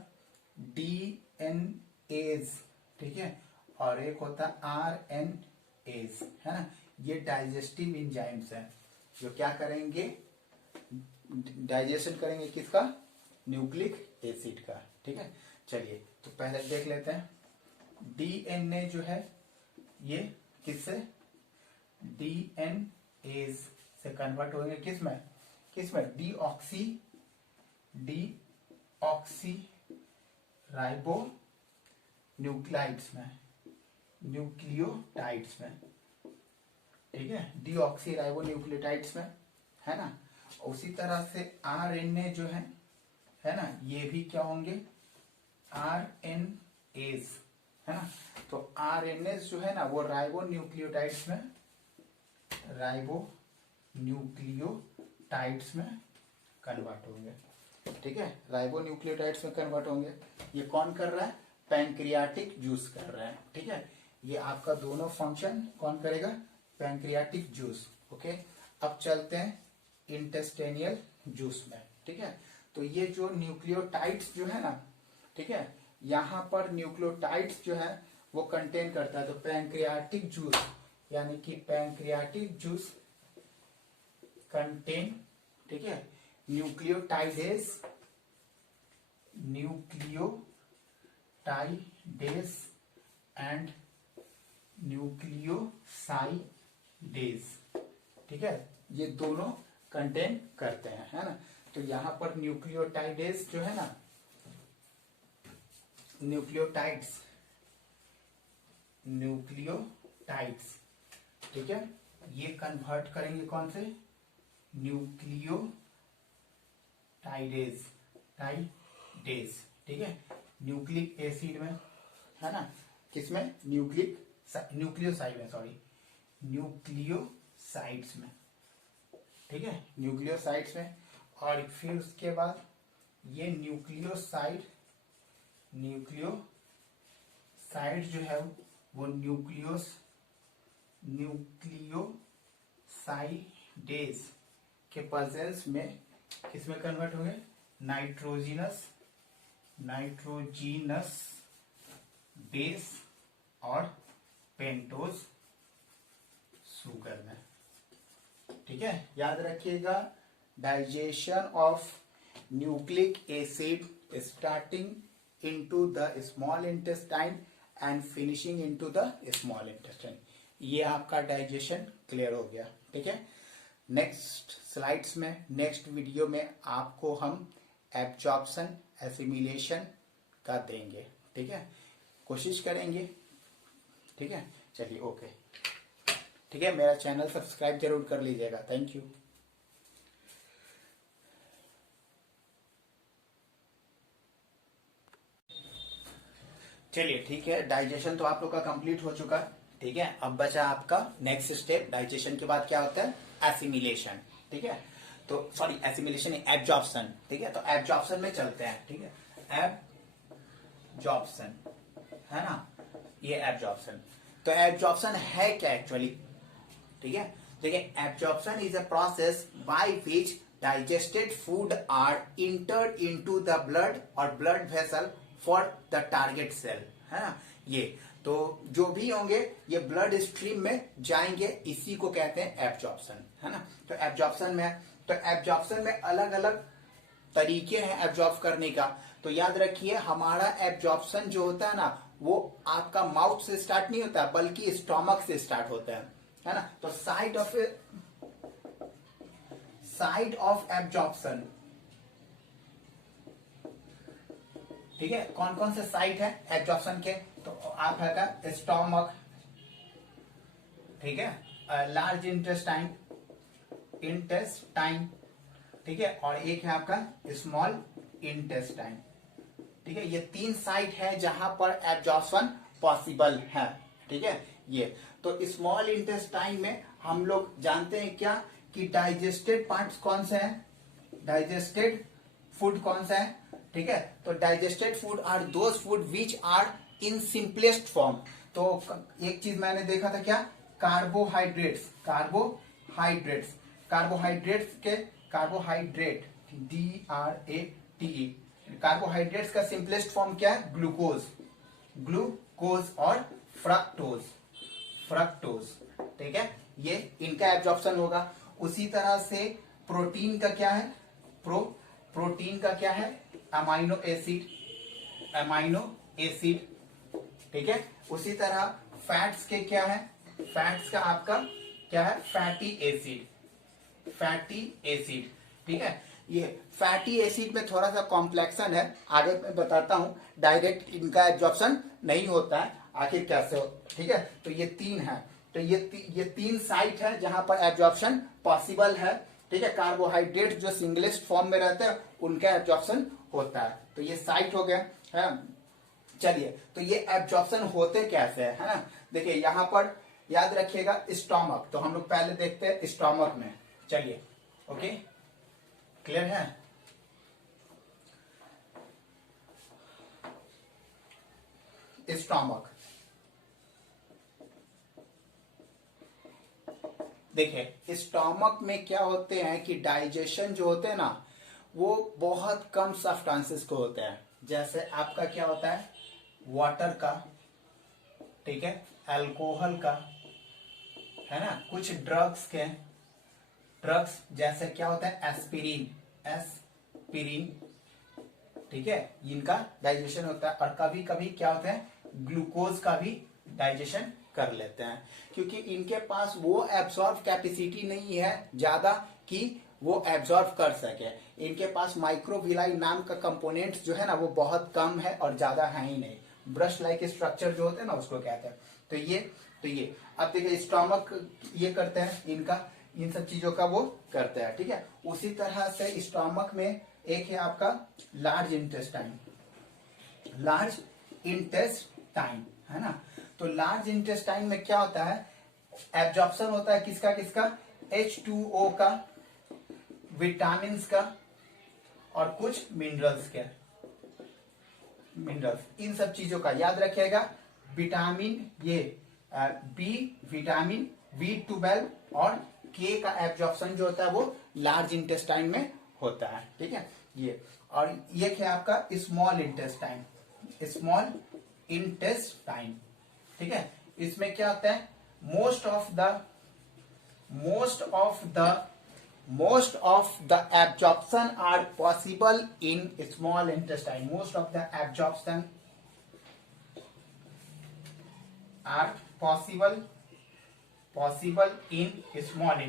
डीएनएज, ठीक है, और एक होता है आरएनएज, है ना। ये डाइजेस्टिव एंजाइम्स हैं जो क्या करेंगे, डाइजेशन करेंगे किसका, न्यूक्लिक एसिड का, ठीक है। चलिए तो पहले देख लेते हैं, डीएनए जो है ये किससे, डीएनएज से कन्वर्ट होंगे किसमें डीऑक्सी राइबो न्यूक्लियोटाइड्स में, ठीक है, डीऑक्सी राइबो न्यूक्लियोटाइड्स में, है ना। उसी तरह से आरएनए जो है ना, ये भी क्या होंगे, आरएनएज, है ना। तो आरएनएज जो है ना वो राइबो न्यूक्लियोटाइड्स में कन्वर्ट होंगे, ठीक है, राइबो न्यूक्लियोटाइड्स में कन्वर्ट होंगे। ये कौन कर रहा है, पैंक्रियाटिक जूस कर रहा है, ठीक है। ये आपका दोनों फंक्शन कौन करेगा, पैंक्रियाटिक जूस, ओके। अब चलते हैं इंटेस्टेनियल जूस में, ठीक है। तो ये जो न्यूक्लियोटाइड्स जो है ना, ठीक है, यहां पर न्यूक्लियोटाइड्स जो है वो कंटेन करता है। तो पैंक्रियाटिक जूस यानी कि पैंक्रियाटिक जूस कंटेन, ठीक है, न्यूक्लियोटाइडेज एंड न्यूक्लियोसाइडेज, ठीक है, ये दोनों कंटेन करते हैं, है ना। तो यहां पर न्यूक्लियोटाइडेज जो है ना, न्यूक्लियोटाइड्स, ठीक है, ये कन्वर्ट करेंगे कौन से, न्यूक्लियोटाइडेज, ठीक है, न्यूक्लिक एसिड में, है ना, किसमें, न्यूक्लियोसाइड्स में, ठीक है, न्यूक्लियोसाइड्स में। और फिर उसके बाद ये न्यूक्लियोसाइड जो है वो न्यूक्लियोसाइडेज के प्रेजेंस में किसमें कन्वर्ट होंगे, नाइट्रोजीनस बेस और पेंटोज शुगर में, ठीक है। याद रखिएगा, digestion of nucleic acid starting into the small intestine and finishing into the small intestine, ये आपका डाइजेशन क्लियर हो गया, ठीक है। नेक्स्ट स्लाइड्स में, नेक्स्ट वीडियो में आपको हम एब्जॉर्प्शन एसिमिलेशन का देंगे, ठीक है, कोशिश करेंगे, ठीक है। चलिए ओके, ठीक है, मेरा चैनल सब्सक्राइब जरूर कर लीजिएगा। Thank you. चलिए ठीक है, डाइजेशन तो आप लोग का कंप्लीट हो चुका। ठीक है, अब बचा आपका नेक्स्ट स्टेप। डाइजेशन के बाद क्या होता है? एसिमिलेशन। ठीक है, तो सॉरी एसिमिलेशन, एब्जॉर्प्शन। ठीक है, तो एब्जॉर्प्शन में चलते हैं। ठीक है, एब्जॉर्प्शन है ना, ये एब्जॉर्प्शन। तो एब्जॉर्प्शन है क्या एक्चुअली? ठीक है, देखिए absorption is a process by which digested food are entered into the blood और blood vessel for the target cell, है ना। ये तो जो भी होंगे ये ब्लड स्ट्रीम में जाएंगे, इसी को कहते हैं एब्जॉर्प्शन, है ना। तो एब्जॉर्प्शन में, तो एब्जॉर्प्शन में अलग अलग तरीके हैं एब्जॉर्ब करने का। तो याद रखिए हमारा एब्जॉर्प्शन जो होता है ना, वो आपका माउथ से स्टार्ट नहीं होता बल्कि स्टोमक से स्टार्ट होता है ना। तो साइड ऑफ एब्जॉर्प्शन, ठीक है, कौन कौन से साइड है एब्जॉर्प्शन के? तो आप है स्टोमक, ठीक है, लार्ज इंटेस्टाइन, ठीक है, और एक है आपका स्मॉल इंटेस्टाइन। ठीक है, ये तीन साइट है जहां पर एब्जॉर्प्शन पॉसिबल है। ठीक है, ये तो स्मॉल इंटेस्टाइन में हम लोग जानते हैं क्या कि डाइजेस्टेड पार्ट्स कौन से हैं, डाइजेस्टेड फूड कौन सा है? ठीक है, तो digested food are those food which are in simplest form. तो एक चीज मैंने देखा था क्या, कार्बोहाइड्रेट्स, कार्बोहाइड्रेट्स के कार्बोहाइड्रेट DRATE, कार्बोहाइड्रेट्स का सिंपलेस्ट फॉर्म क्या है? ग्लूकोज और फ्रक्टोज। ठीक है, ये इनका एब्जॉर्प्शन होगा। उसी तरह से प्रोटीन का क्या है? प्रोटीन का क्या है? Amino acid. ठीक है, उसी तरह फैट्स के क्या है? फैट्स का आपका क्या है? Fatty acid. ठीक है, ये फैटी एसिड में थोड़ा सा कॉम्प्लेक्सन है, आगे मैं बताता हूं। डायरेक्ट इनका एब्जॉर्प्शन नहीं होता है, आखिर कैसे हो। ठीक है, तो ये तीन है, तो ये तीन साइट है जहां पर एब्जॉर्प्शन पॉसिबल है। ठीक है, कार्बोहाइड्रेट जो सिंगलेस्ट फॉर्म में रहते हैं उनका एब्जॉर्प्शन होता है। तो ये साइट हो गया है। चलिए, तो ये एब्जॉर्प्शन होते कैसे है ना। देखिए यहां पर याद रखिएगा स्टोमक, तो हम लोग पहले देखते हैं स्टोमक में। चलिए, ओके, क्लियर है? स्टोमक, देखिए स्टोमक में क्या होते हैं कि डाइजेशन जो होते हैं ना, वो बहुत कम सब्सटेंसेस को होते हैं। जैसे आपका क्या होता है? वाटर का, ठीक है, अल्कोहल का, है ना, कुछ ड्रग्स जैसे क्या होता है? एस्पिरिन, ठीक है, इनका डाइजेशन होता है। और कभी कभी क्या होता है? ग्लूकोज का भी डाइजेशन कर लेते हैं, क्योंकि इनके पास वो एब्सॉर्ब कैपेसिटी नहीं है ज्यादा कि वो एब्सॉर्ब कर सके। इनके पास माइक्रोविलाई नाम का कंपोनेंट जो है ना, वो बहुत कम है और ज्यादा है ही नहीं। ब्रश लाइक स्ट्रक्चर जो होते हैं ना, उसको कहते हैं। तो ये अब देखिए स्टोमक ये करते हैं, इनका इन सब चीजों का वो करते हैं। ठीक है, उसी तरह से स्टोमक में एक है आपका लार्ज इंटेस्टाइन, है ना। तो लार्ज इंटेस्टाइन में क्या होता है? एब्जॉर्प्शन होता है किसका? H2O का, विटामिन का और कुछ मिनरल्स, इन सब चीजों का याद रखिएगा। विटामिन, ये बी विटामिन, B12 और के का एब्जॉर्प्शन जो होता है वो लार्ज इंटेस्टाइन में होता है। ठीक है, ये और ये है आपका स्मॉल इंटेस्टाइन। ठीक है, इसमें क्या होता है? Most of the absorption are possible in small intestine. Most of the absorption are possible in small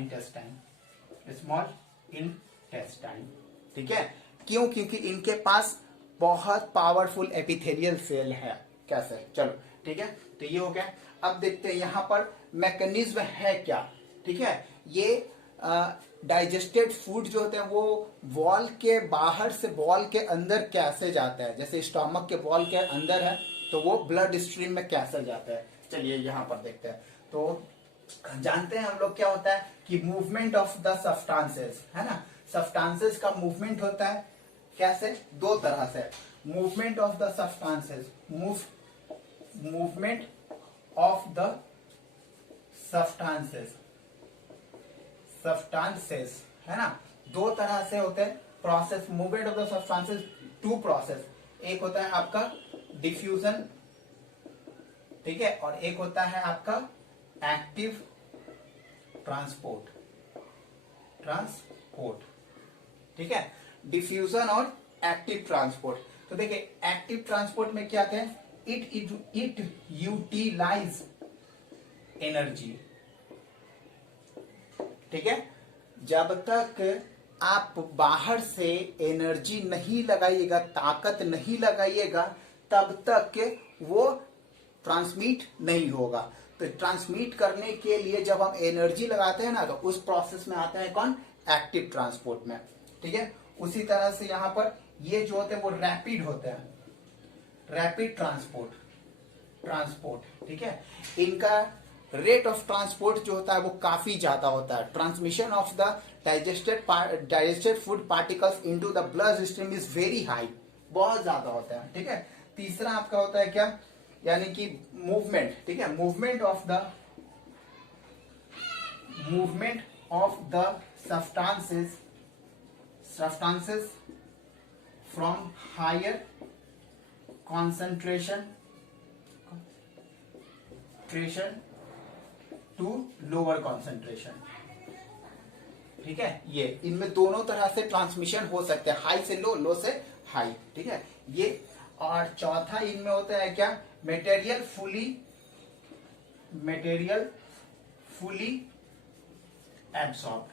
intestine. ठीक है, क्यों? क्योंकि इनके पास बहुत पावरफुल एपिथेलियल सेल है। कैसे? चलो ठीक है, तो ये हो गया। अब देखते हैं यहां पर मैकेनिज्म है क्या। ठीक है, ये डाइजेस्टेड फूड जो होते हैं वो वॉल के बाहर से वॉल के अंदर कैसे जाता है। जैसे स्टोमक के वॉल के अंदर है, तो वो ब्लड स्ट्रीम में कैसे जाता है, चलिए यहाँ पर देखते हैं। तो जानते हैं हम लोग क्या होता है कि मूवमेंट ऑफ द सब्सटेंसेस, है ना, सब्सटेंसेस का मूवमेंट होता है कैसे, दो तरह से, movement of the substances, movement of the substances, substances, है ना, दो तरह से होते हैं process, movement of the substances, two process, एक होता है आपका डिफ्यूजन, ठीक है, और एक होता है आपका एक्टिव ट्रांसपोर्ट, ठीक है, डिफ्यूजन और एक्टिव ट्रांसपोर्ट। तो देखिए एक्टिव ट्रांसपोर्ट में क्या थे, इट यूटिलाइज एनर्जी, ठीक है, जब तक आप बाहर से एनर्जी नहीं लगाइएगा, ताकत नहीं लगाइएगा, तब तक वो ट्रांसमिट नहीं होगा। तो ट्रांसमिट करने के लिए जब हम एनर्जी लगाते हैं ना, तो उस प्रोसेस में आते हैं कौन, एक्टिव ट्रांसपोर्ट में, ठीक है। उसी तरह से यहां पर ये जो होते हैं वो रैपिड होते हैं, रैपिड ट्रांसपोर्ट, ठीक है, इनका रेट ऑफ ट्रांसपोर्ट जो होता है वो काफी ज्यादा होता है। Transmission of the digested food particles into the blood stream is very high, बहुत ज्यादा होता है, ठीक है। तीसरा आपका होता है क्या, यानी कि मूवमेंट, ठीक है, movement of the substances from higher concentration to lower concentration, ठीक है। ये इनमें दोनों तरह से ट्रांसमिशन हो सकते हैं, हाई से लो, लो से हाई, ठीक है ये। और चौथा इनमें होता है क्या, मटेरियल फुली एब्सॉर्ब,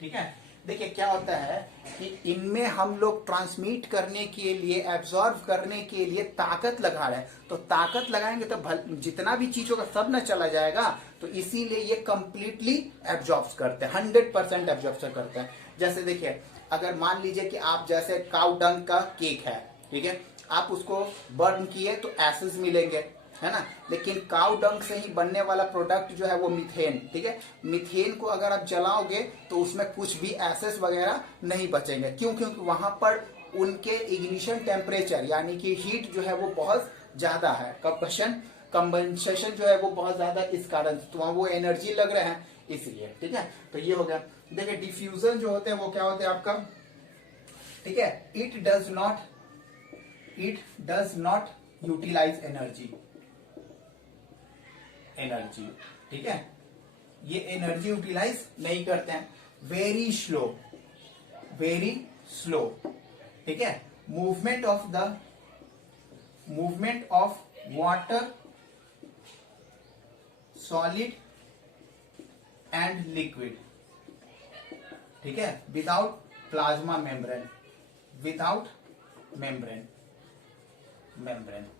ठीक है। देखिए क्या होता है कि इनमें हम लोग ट्रांसमिट करने के लिए, एब्सॉर्ब करने के लिए ताकत लगा रहे हैं, तो ताकत लगाएंगे तो जितना भी चीजों का सब न चला जाएगा, तो इसीलिए ये कंप्लीटली एब्जॉर्ब करते हैं, 100% एब्जॉर्ब करते हैं। जैसे देखिए अगर मान लीजिए कि आप जैसे काउ डंग का केक है, ठीक है, आप उसको बर्न किए तो एसिड्स मिलेंगे, है ना, लेकिन काउ डंग से ही बनने वाला प्रोडक्ट जो है वो मीथेन, ठीक है, मीथेन को अगर आप जलाओगे तो उसमें कुछ भी एसेस वगैरह नहीं बचेंगे, क्यों, क्योंकि वहां पर उनके इग्निशन टेम्परेचर यानी कि हीट जो है वो बहुत ज्यादा है, कंबंसेशन जो है वो बहुत ज्यादा, इस कारण तो वहां वो एनर्जी लग रहे हैं इसलिए, ठीक है। तो ये हो गया। देखिए डिफ्यूजन जो होते हैं वो क्या होते हैं आपका, ठीक है, it does not utilize energy, ठीक है, ये एनर्जी यूटिलाइज नहीं करते हैं, वेरी स्लो, ठीक है। Movement of water, solid and liquid, ठीक है, विदाउट प्लाज्मा मेम्ब्रेन,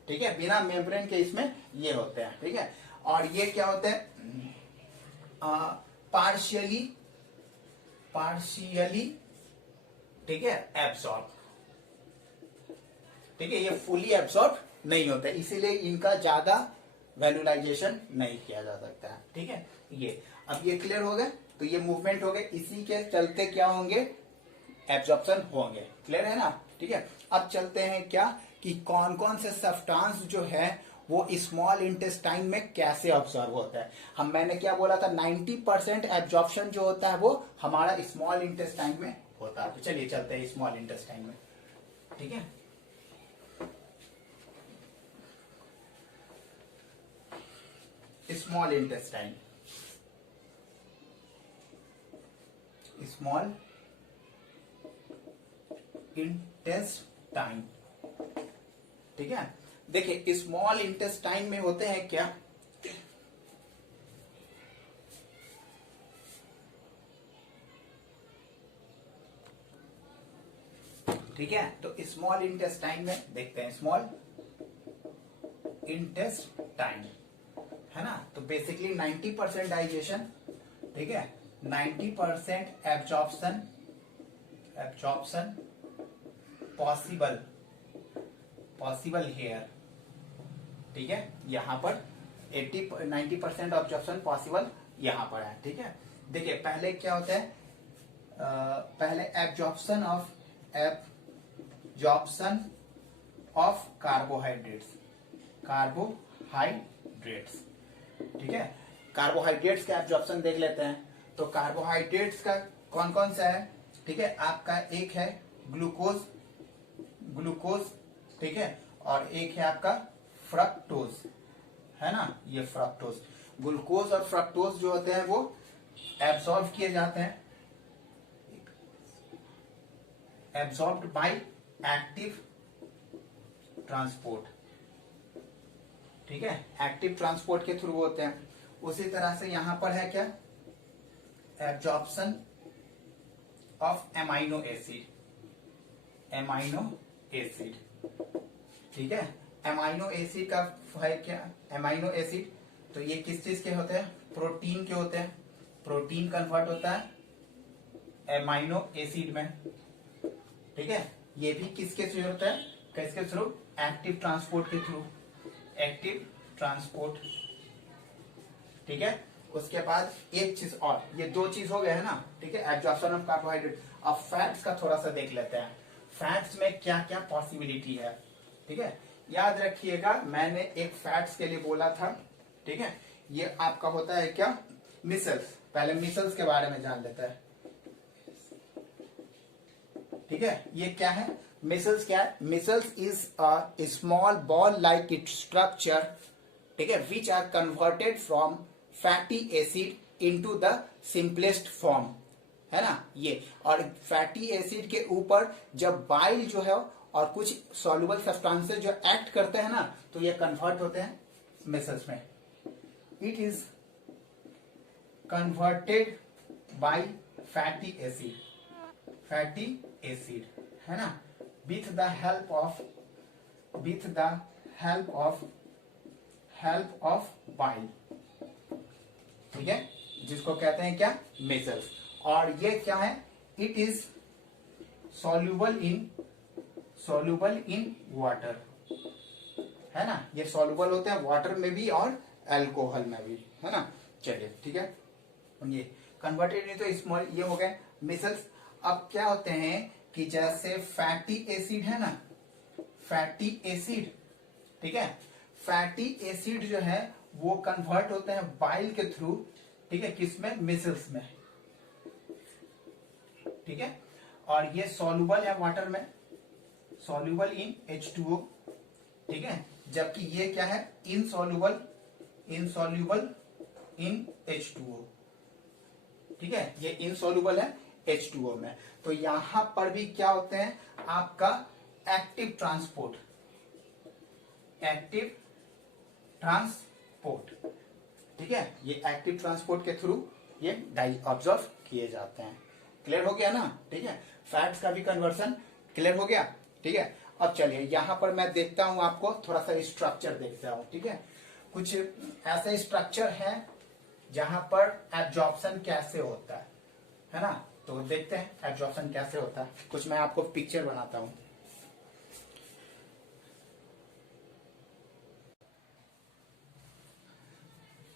ठीक है, बिना मेम्ब्रेन के इसमें ये होते हैं, ठीक है। और ये क्या होते हैं, पार्शियली, ठीक है, एब्सॉर्ब, ठीक है, ये फुली एब्सॉर्ब नहीं होता, इसीलिए इनका ज्यादा वैल्यूलाइजेशन नहीं किया जा सकता है, ठीक है। ये अब ये क्लियर हो गए, तो ये मूवमेंट हो गए, इसी के चलते क्या होंगे, एब्जॉर्प्शन होंगे, क्लियर है ना, ठीक है। अब चलते हैं क्या कि कौन कौन से सब्सटेंस जो है वो स्मॉल इंटेस्टाइन में कैसे ऑब्जर्व होता है। मैंने क्या बोला था, 90% एब्जॉर्प्शन जो होता है वो हमारा स्मॉल इंटेस्टाइन में होता है। तो चलिए चलते हैं स्मॉल इंटेस्टाइन में, ठीक है। स्मॉल इंटेस्टाइन, ठीक है। देखिए स्मॉल इंटेस्टाइन में होते हैं क्या, ठीक है, तो स्मॉल इंटेस्टाइन में देखते हैं, स्मॉल इंटेस्टाइन, है ना, तो बेसिकली 90% डाइजेशन, ठीक है, 90% एब्जॉर्प्शन पॉसिबल हेयर, ठीक है, यहाँ पर 90% ऑब्जॉर्प्शन पॉसिबल यहाँ पर है। ठीक है, देखिए पहले क्या होता है, पहले एब्जॉर्प्शन ऑफ कार्बोहाइड्रेट्स। ठीक है, कार्बोहाइड्रेट्स का एब्जॉर्प्शन देख लेते हैं। तो कार्बोहाइड्रेट्स का कौन कौन सा है, ठीक है, आपका एक है ग्लूकोज, ठीक है, और एक है आपका फ्रक्टोज, है ना, ये फ्रक्टोज। ग्लूकोज और फ्रक्टोज जो होते हैं वो एब्सॉर्ब किए जाते हैं, एब्सॉर्ब्ड बाय एक्टिव ट्रांसपोर्ट। ठीक है, एक्टिव ट्रांसपोर्ट के थ्रू होते हैं। उसी तरह से यहां पर है क्या, एब्जॉर्प्शन ऑफ एमाइनो एसिड। ठीक है, एमाइनो एसिड का है क्या, एमाइनो एसिड तो ये किस चीज के होते हैं, प्रोटीन के होते हैं। प्रोटीन कन्वर्ट होता है एमाइनो एसिड में। ठीक है, ये भी किसके थ्रू होता है, किसके थ्रू, एक्टिव ट्रांसपोर्ट के थ्रू, एक्टिव ट्रांसपोर्ट। ठीक है, उसके बाद एक चीज और, ये दो चीज हो गए है ना। ठीक है, एब्जॉर्प्शन ऑफ कार्बोहाइड्रेट। अब फैट्स का थोड़ा सा देख लेते हैं, फैट्स में क्या क्या पॉसिबिलिटी है। ठीक है, याद रखिएगा मैंने एक फैट्स के लिए बोला था। ठीक है, ये आपका होता है क्या, मिसल्स। पहले मिसल्स के बारे में जान लेते हैं। ठीक है, ये क्या है, मिसल्स क्या है, micelles is a small ball like it structure, ठीक है, which are converted from fatty acid into the simplest form, है ना ये। और फैटी एसिड के ऊपर जब बाइल जो है और कुछ सॉल्युबल सब्सटेंसेस जो एक्ट करते हैं ना, तो ये कन्वर्ट होते हैं मिसल्स में। It is converted bye fatty acid, है ना, with the help of bile. ठीक है, जिसको कहते हैं क्या, मिसल्स। और ये क्या है, it is soluble in water, है ना, ये सॉल्युबल होते हैं वाटर में भी और अल्कोहल में भी, है ना। चलिए ठीक है, ये कन्वर्टेड नहीं तो स्मॉल, ये हो गए मिसल्स। अब क्या होते हैं कि जैसे फैटी एसिड है ना, फैटी एसिड, ठीक है, फैटी एसिड जो है वो कन्वर्ट होते हैं बाइल के थ्रू। ठीक है, किसमें, मिसल्स में। ठीक है, और ये सॉल्युबल है वाटर में, सॉल्युबल इन H2O। ठीक है, जबकि ये क्या है, इनसॉल्युबल इन H2O। ठीक है, ये इनसॉल्युबल है H2O में। तो यहां पर भी क्या होते हैं, आपका एक्टिव ट्रांसपोर्ट, ठीक है, ये एक्टिव ट्रांसपोर्ट के थ्रू ये ऑब्जर्व किए जाते हैं। क्लियर हो गया ना। ठीक है, फैट्स का भी कन्वर्सन क्लियर हो गया। ठीक है, अब चलिए यहां पर मैं देखता हूं, आपको थोड़ा सा स्ट्रक्चर देखता हूं। ठीक है, कुछ ऐसे स्ट्रक्चर है जहां पर एब्जॉर्प्शन कैसे होता है ना। तो देखते हैं एब्जॉर्प्शन कैसे होता है। कुछ मैं आपको पिक्चर बनाता हूं।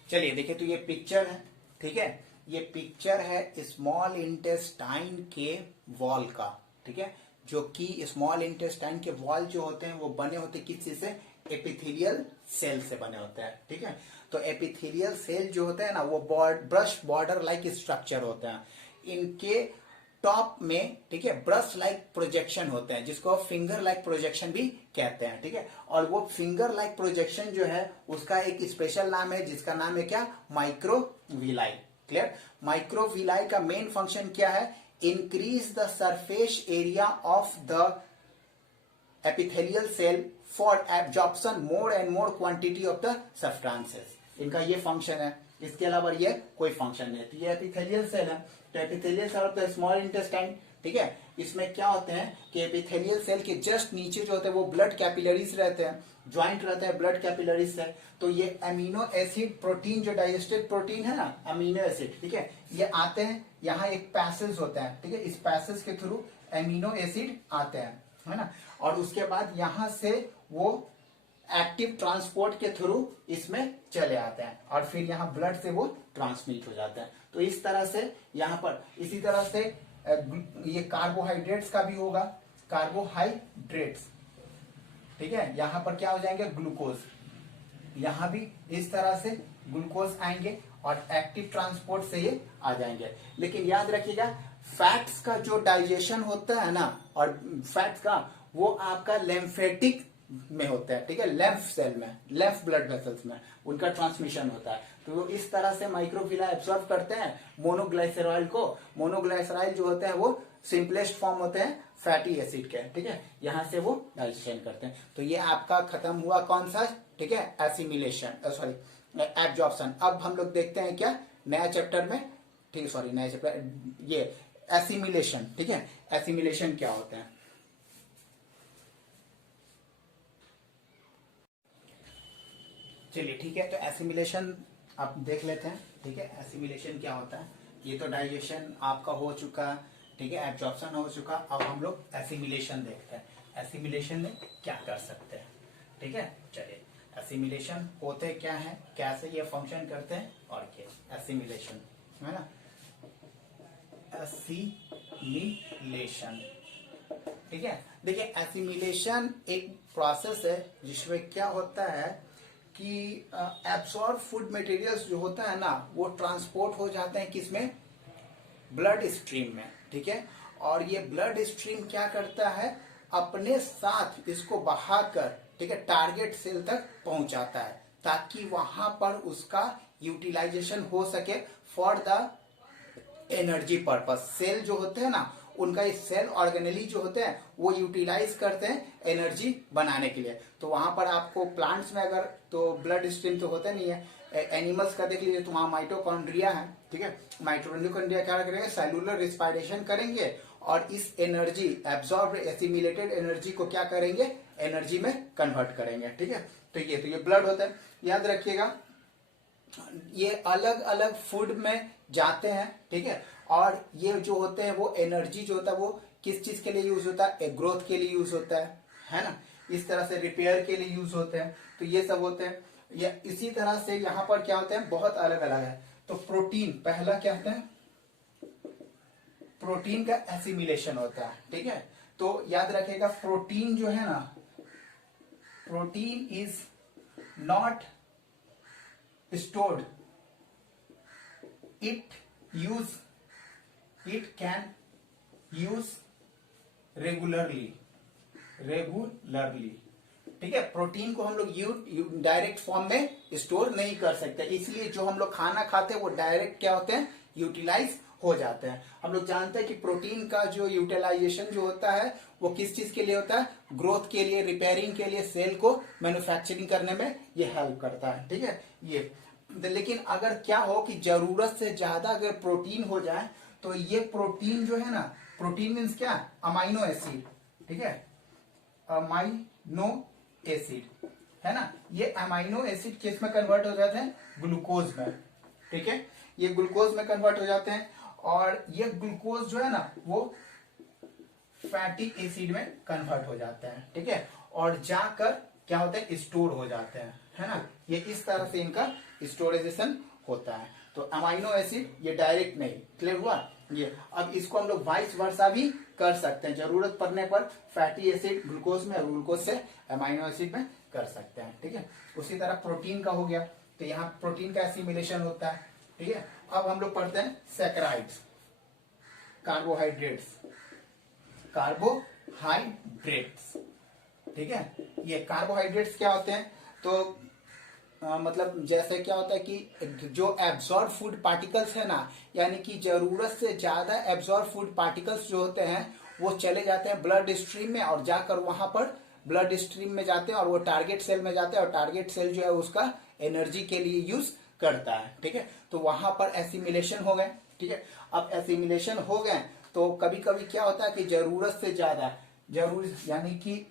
चलिए देखिए, तो ये पिक्चर है। ठीक है, ये पिक्चर है स्मॉल इंटेस्टाइन के वॉल का। ठीक है, जो कि स्मॉल इंटेस्टाइन के वॉल जो होते हैं वो बने होते किस चीज से, एपिथेलियल सेल से बने होते हैं। ठीक है, तो एपिथेलियल सेल जो होते हैं ना, वो ब्रश बॉर्डर लाइक स्ट्रक्चर होते हैं। इनके टॉप में, ठीक है, ब्रश लाइक प्रोजेक्शन होते हैं, जिसको फिंगर लाइक प्रोजेक्शन भी कहते हैं। ठीक है, और वो फिंगर लाइक प्रोजेक्शन जो है उसका एक स्पेशल नाम है, जिसका नाम है क्या, माइक्रोविलाई। क्लियर, माइक्रोविलाई का मेन फंक्शन क्या है, increase the surface area of the epithelial cell for absorption more and more quantity of the substances। इनका ये फंक्शन है, इसके अलावा ये कोई फंक्शन नहीं है। तो ये एपिथेलियल सेल है, तो epithelial cell of the small intestine. ठीक है, इसमें क्या होते हैं कि एपिथेलियल सेल के जस्ट नीचे जो होते हैं वो ब्लड कैपिलरीज रहते हैं, ज्वाइंट रहते हैं ब्लड कैपिलरीज से। तो ये अमीनो एसिड प्रोटीन, जो डाइजेस्टेड प्रोटीन है ना, अमीनो एसिड, ठीक है, ये आते हैं, यहाँ एक पैसेज होता है। ठीक है, इस पैसेज के थ्रू अमीनो एसिड आते हैं, है ना। और उसके बाद यहां से वो एक्टिव ट्रांसपोर्ट के थ्रू इसमें चले आते हैं और फिर यहाँ ब्लड से वो ट्रांसमिट हो जाते हैं। तो इस तरह से यहाँ पर इसी तरह से ये कार्बोहाइड्रेट्स का भी होगा, कार्बोहाइड्रेट्स, ठीक है। यहाँ पर क्या हो जाएंगे, ग्लूकोज, यहाँ भी इस तरह से ग्लूकोज आएंगे और एक्टिव ट्रांसपोर्ट से ये आ जाएंगे। लेकिन याद रखिएगा फैट्स का जो डाइजेशन होता है ना, और फैट्स का वो आपका लेम्फेटिक में होता है, ठीक है, लेम्फ सेल में, लेम्फ ब्लड वेसल्स में उनका ट्रांसमिशन होता है। तो इस तरह से माइक्रोफिला एब्सॉर्ब करते हैं मोनोग्लाइसराइल को। मोनोग्लाइसराइल जो होते हैं वो सिंपलेस्ट फॉर्म होते हैं फैटी एसिड के, ठीक है, यहां से वो डाइजेशन करते हैं। तो ये आपका खत्म हुआ कौन सा, ठीक है, एसिमिलेशन, सॉरी एब्जॉर्प्शन। अब हम लोग देखते हैं क्या नया चैप्टर में, ठीक है, सॉरी नया चैप्टर, ये एसिमिलेशन, ठीक है, एसिमिलेशन क्या होता है। चलिए ठीक है, तो एसिमिलेशन आप देख लेते हैं, ठीक है, एसिमिलेशन क्या होता है। ये तो डाइजेशन आपका हो चुका, ठीक है, एब्जॉर्प्शन हो चुका। अब हम लोग एसिमिलेशन देखते हैं, एसिमिलेशन में क्या कर सकते हैं, ठीक है। चलिए एसिमिलेशन होते क्या है, कैसे ये फंक्शन करते हैं और क्या एसिमिलेशन है ना, एसिमिलेशन, ठीक है। देखिए एसिमिलेशन एक प्रोसेस है जिसमें क्या होता है कि एब्सॉर्ब फूड मटेरियल्स जो होता है ना वो ट्रांसपोर्ट हो जाते हैं किसमें, ब्लड स्ट्रीम में, ठीक है। और ये ब्लड स्ट्रीम क्या करता है, अपने साथ इसको बहाकर, ठीक है, टारगेट सेल तक पहुंचाता है ताकि वहां पर उसका यूटिलाइजेशन हो सके for the energy purpose. Cell जो होते हैं ना उनका ये सेल ऑर्गेनेली जो होते हैं वो यूटिलाइज करते हैं एनर्जी बनाने के लिए। तो वहां पर आपको प्लांट्स में अगर तो ब्लड स्ट्रीम तो होता नहीं है, एनिमल्स का देख लीजिए तो वहां माइटोकॉन्ड्रिया है, ठीक है, माइटोकॉन्ड्रिया क्या करेंगे, सेलुलर रिस्पायरेशन करेंगे और इस एनर्जी एब्जॉर्ब एसिमिलेटेड एनर्जी को क्या करेंगे, एनर्जी में कन्वर्ट करेंगे, ठीक है। तो ये ब्लड होता है, याद रखिएगा ये अलग अलग फूड में जाते हैं, ठीक है। और ये जो होते हैं वो एनर्जी जो होता है वो किस चीज के लिए यूज होता है, ग्रोथ के लिए यूज होता है ना, इस तरह से रिपेयर के लिए यूज होते हैं। तो ये सब होते हैं। या इसी तरह से यहाँ पर क्या होते हैं, बहुत अलग अलग है। तो प्रोटीन पहला क्या होता है, प्रोटीन का एसिमिलेशन होता है, ठीक है। तो याद रखिएगा प्रोटीन जो है ना, protein is not stored, it can use regularly, ठीक है। प्रोटीन को हम लोग डायरेक्ट फॉर्म में स्टोर नहीं कर सकते, इसलिए जो हम लोग खाना खाते हैं वो डायरेक्ट क्या होते हैं, यूटिलाइज हो जाते हैं। हम लोग जानते हैं कि प्रोटीन का जो यूटिलाइजेशन जो होता है वो किस चीज के लिए होता है, ग्रोथ के लिए, रिपेयरिंग के लिए, सेल को मैन्युफैक्चरिंग करने में ये हेल्प करता है, ठीक है। ये लेकिन अगर क्या हो कि जरूरत से ज्यादा अगर प्रोटीन हो जाए तो ये प्रोटीन जो है ना, प्रोटीन मीन्स क्या, अमाइनो एसिड, ठीक है, अमाइनो एसिड है ना, ये अमाइनो एसिड किस में कन्वर्ट हो जाते हैं, ग्लूकोज में, ठीक है, ये ग्लूकोज में कन्वर्ट हो जाते हैं। और ये ग्लूकोज जो है ना वो फैटी एसिड में कन्वर्ट हो जाते हैं, ठीक है, और जाकर क्या होता है, स्टोर हो जाते हैं, है ना। ये इस तरह से इनका स्टोरेजेशन होता है। तो अमाइनो एसिड ये डायरेक्ट नहीं, क्लियर हुआ ये। अब इसको हम लोग वाइस वर्सा भी कर सकते हैं, जरूरत पड़ने पर फैटी एसिड ग्लूकोज में और ग्लूकोज से अमाइनो एसिड में कर सकते हैं, ठीक है। उसी तरह प्रोटीन का हो गया, तो यहाँ प्रोटीन का एसिमिलेशन होता है, ठीक है। अब हम लोग पढ़ते हैं सैकराइड्स, कार्बोहाइड्रेट्स, कार्बोहाइड्रेट्स, ठीक है। ये कार्बोहाइड्रेट्स क्या होते हैं, तो मतलब जैसे क्या होता है कि जो एब्जॉर्ब फूड पार्टिकल्स है ना, यानी कि जरूरत से ज्यादा एब्जॉर्ब फूड पार्टिकल्स जो होते हैं वो चले जाते हैं ब्लड स्ट्रीम में और जाकर वहां पर ब्लड स्ट्रीम में जाते हैं और वो टारगेट सेल में जाते हैं और टारगेट सेल जो है उसका एनर्जी के लिए यूज करता है, ठीक है। तो वहां पर एसिमिलेशन हो गए, ठीक है। अब एसिमिलेशन हो गए तो कभी कभी क्या होता है कि जरूरत से ज्यादा, यानी कि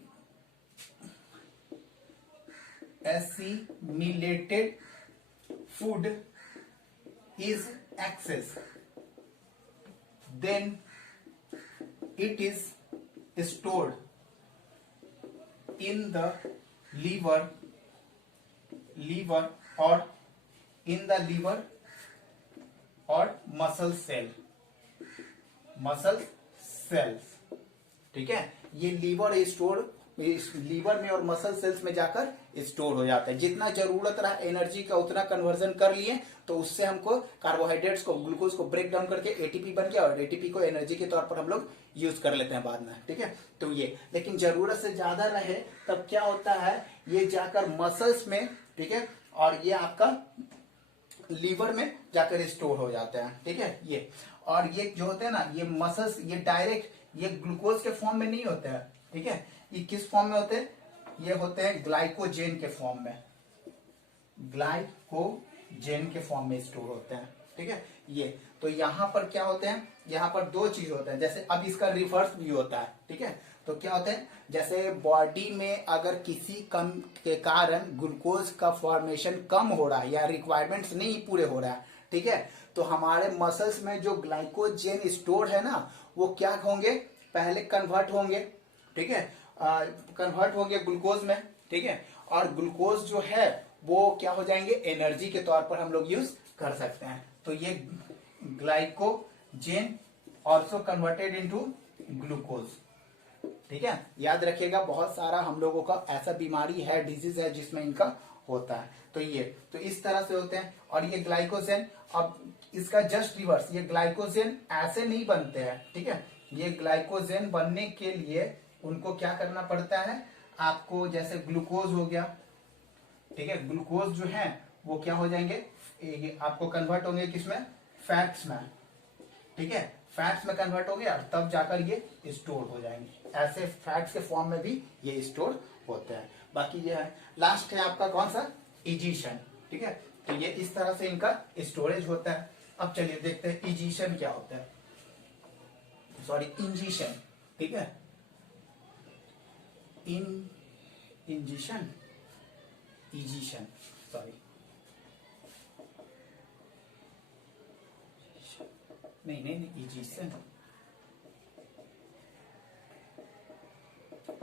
assimilated food is excess, then it is stored in the liver liver और इन द लीवर और मसल सेल्स, ठीक है। ये लीवर में और मसल सेल्स में जाकर स्टोर हो जाता है। जितना जरूरत रहा एनर्जी का उतना कन्वर्जन कर लिए, तो उससे हमको कार्बोहाइड्रेट्स को, ग्लूकोज को ब्रेक डाउन करके एटीपी बन गया, और एटीपी को एनर्जी के तौर पर हम लोग यूज कर लेते हैं बाद में, ठीक है। तो ये, लेकिन जरूरत से ज्यादा रहे तब क्या होता है, ये जाकर मसल्स में, ठीक है, और ये आपका लीवर में जाकर स्टोर हो जाते हैं, ठीक है। ये और ये जो होते हैं ना, ये मसल्स, ये डायरेक्ट ये ग्लूकोज के फॉर्म में नहीं होते हैं, ठीक है। ये किस फॉर्म में होते हैं, ये होते हैं ग्लाइकोजेन के फॉर्म में, ग्लाइकोजेन के फॉर्म में स्टोर होते हैं, ठीक है। ये तो यहाँ पर क्या होते हैं, यहाँ पर दो चीज होते हैं। जैसे अब इसका रिवर्स भी होता है, ठीक है। तो क्या होता है, जैसे बॉडी में अगर किसी कम के कारण ग्लूकोज का फॉर्मेशन कम हो रहा है या रिक्वायरमेंट्स नहीं पूरे हो रहा है, ठीक है, तो हमारे मसल्स में जो ग्लाइकोजेन स्टोर है ना, वो क्या होंगे, पहले कन्वर्ट होंगे, ठीक है, कन्वर्ट होंगे ग्लूकोज में, ठीक है। और ग्लूकोज जो है वो क्या हो जाएंगे, एनर्जी के तौर पर हम लोग यूज कर सकते हैं। तो ये glycogen also converted into glucose, ठीक है। याद रखिएगा, बहुत सारा हम लोगों का ऐसा बीमारी है, डिजीज है जिसमें इनका होता है। तो ये, तो इस तरह से होते हैं। और ये ग्लाइकोजेन, अब इसका जस्ट रिवर्स, ये ग्लाइकोजेन ऐसे नहीं बनते हैं, ठीक है। ये ग्लाइकोजेन बनने के लिए उनको क्या करना पड़ता है आपको, जैसे ग्लूकोज हो गया, ठीक है, ग्लूकोज जो है वो क्या हो जाएंगे, ये आपको कन्वर्ट होंगे किसमें, फैट्स में, ठीक है, फैट्स में कन्वर्ट हो गया, तब जाकर ये स्टोर हो जाएंगे। ऐसे फैट्स के फॉर्म में भी ये स्टोर होते हैं। बाकी ये है, लास्ट है आपका कौन सा, इजिशन, ठीक है। तो ये इस तरह से इनका स्टोरेज होता है। अब चलिए देखते हैं इजिशन क्या होता है, सॉरी इंजिशन, ठीक है, इंजिशन, इजिशन, सॉरी, नहीं, इजिशन,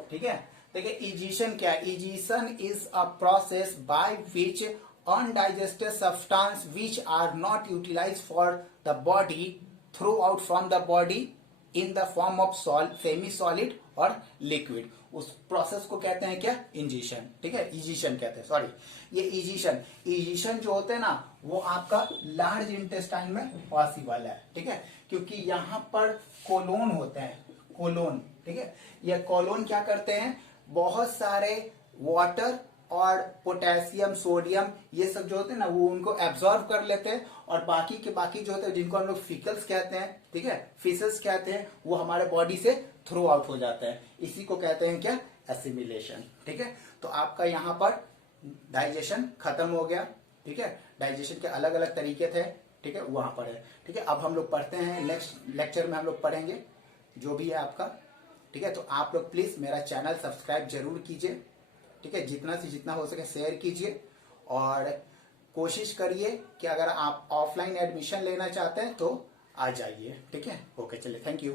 ठीक है। देखिए इजिशन क्या है, egestion is a process by which undigested substance which are not utilized for the body throughout from the body in the form of semi solid और लिक्विड, उस प्रोसेस को कहते हैं क्या, इंजिशन, ठीक है, इजिशन कहते हैं, सॉरी। ये इजिशन जो होते हैं ना, वो आपका लार्ज इंटेस्टाइन में पॉसिबल है, ठीक है, क्योंकि यहाँ पर कोलोन होते हैं, कोलोन, ठीक है। ये कोलोन क्या करते हैं, बहुत सारे वाटर और पोटेशियम, सोडियम, ये सब जो होते हैं ना, वो उनको एब्जॉर्ब कर लेते हैं, और बाकी के बाकी जो होते हैं, जिनको हम लोग फिकल्स कहते हैं, ठीक है, फिशेस कहते हैं, वो हमारे बॉडी से थ्रू आउट हो जाता है। इसी को कहते हैं क्या, एसिमिलेशन, ठीक है। तो आपका यहाँ पर डाइजेशन खत्म हो गया, ठीक है। डाइजेशन के अलग अलग तरीके थे, ठीक है, वहां पर है, ठीक है। अब हम लोग पढ़ते हैं, नेक्स्ट लेक्चर में हम लोग पढ़ेंगे जो भी है आपका, ठीक है। तो आप लोग प्लीज मेरा चैनल सब्सक्राइब जरूर कीजिए, ठीक है, जितना से जितना हो सके शेयर कीजिए, और कोशिश करिए कि अगर आप ऑफलाइन एडमिशन लेना चाहते हैं तो आ जाइए, ठीक है। ओके, चलिए, थैंक यू।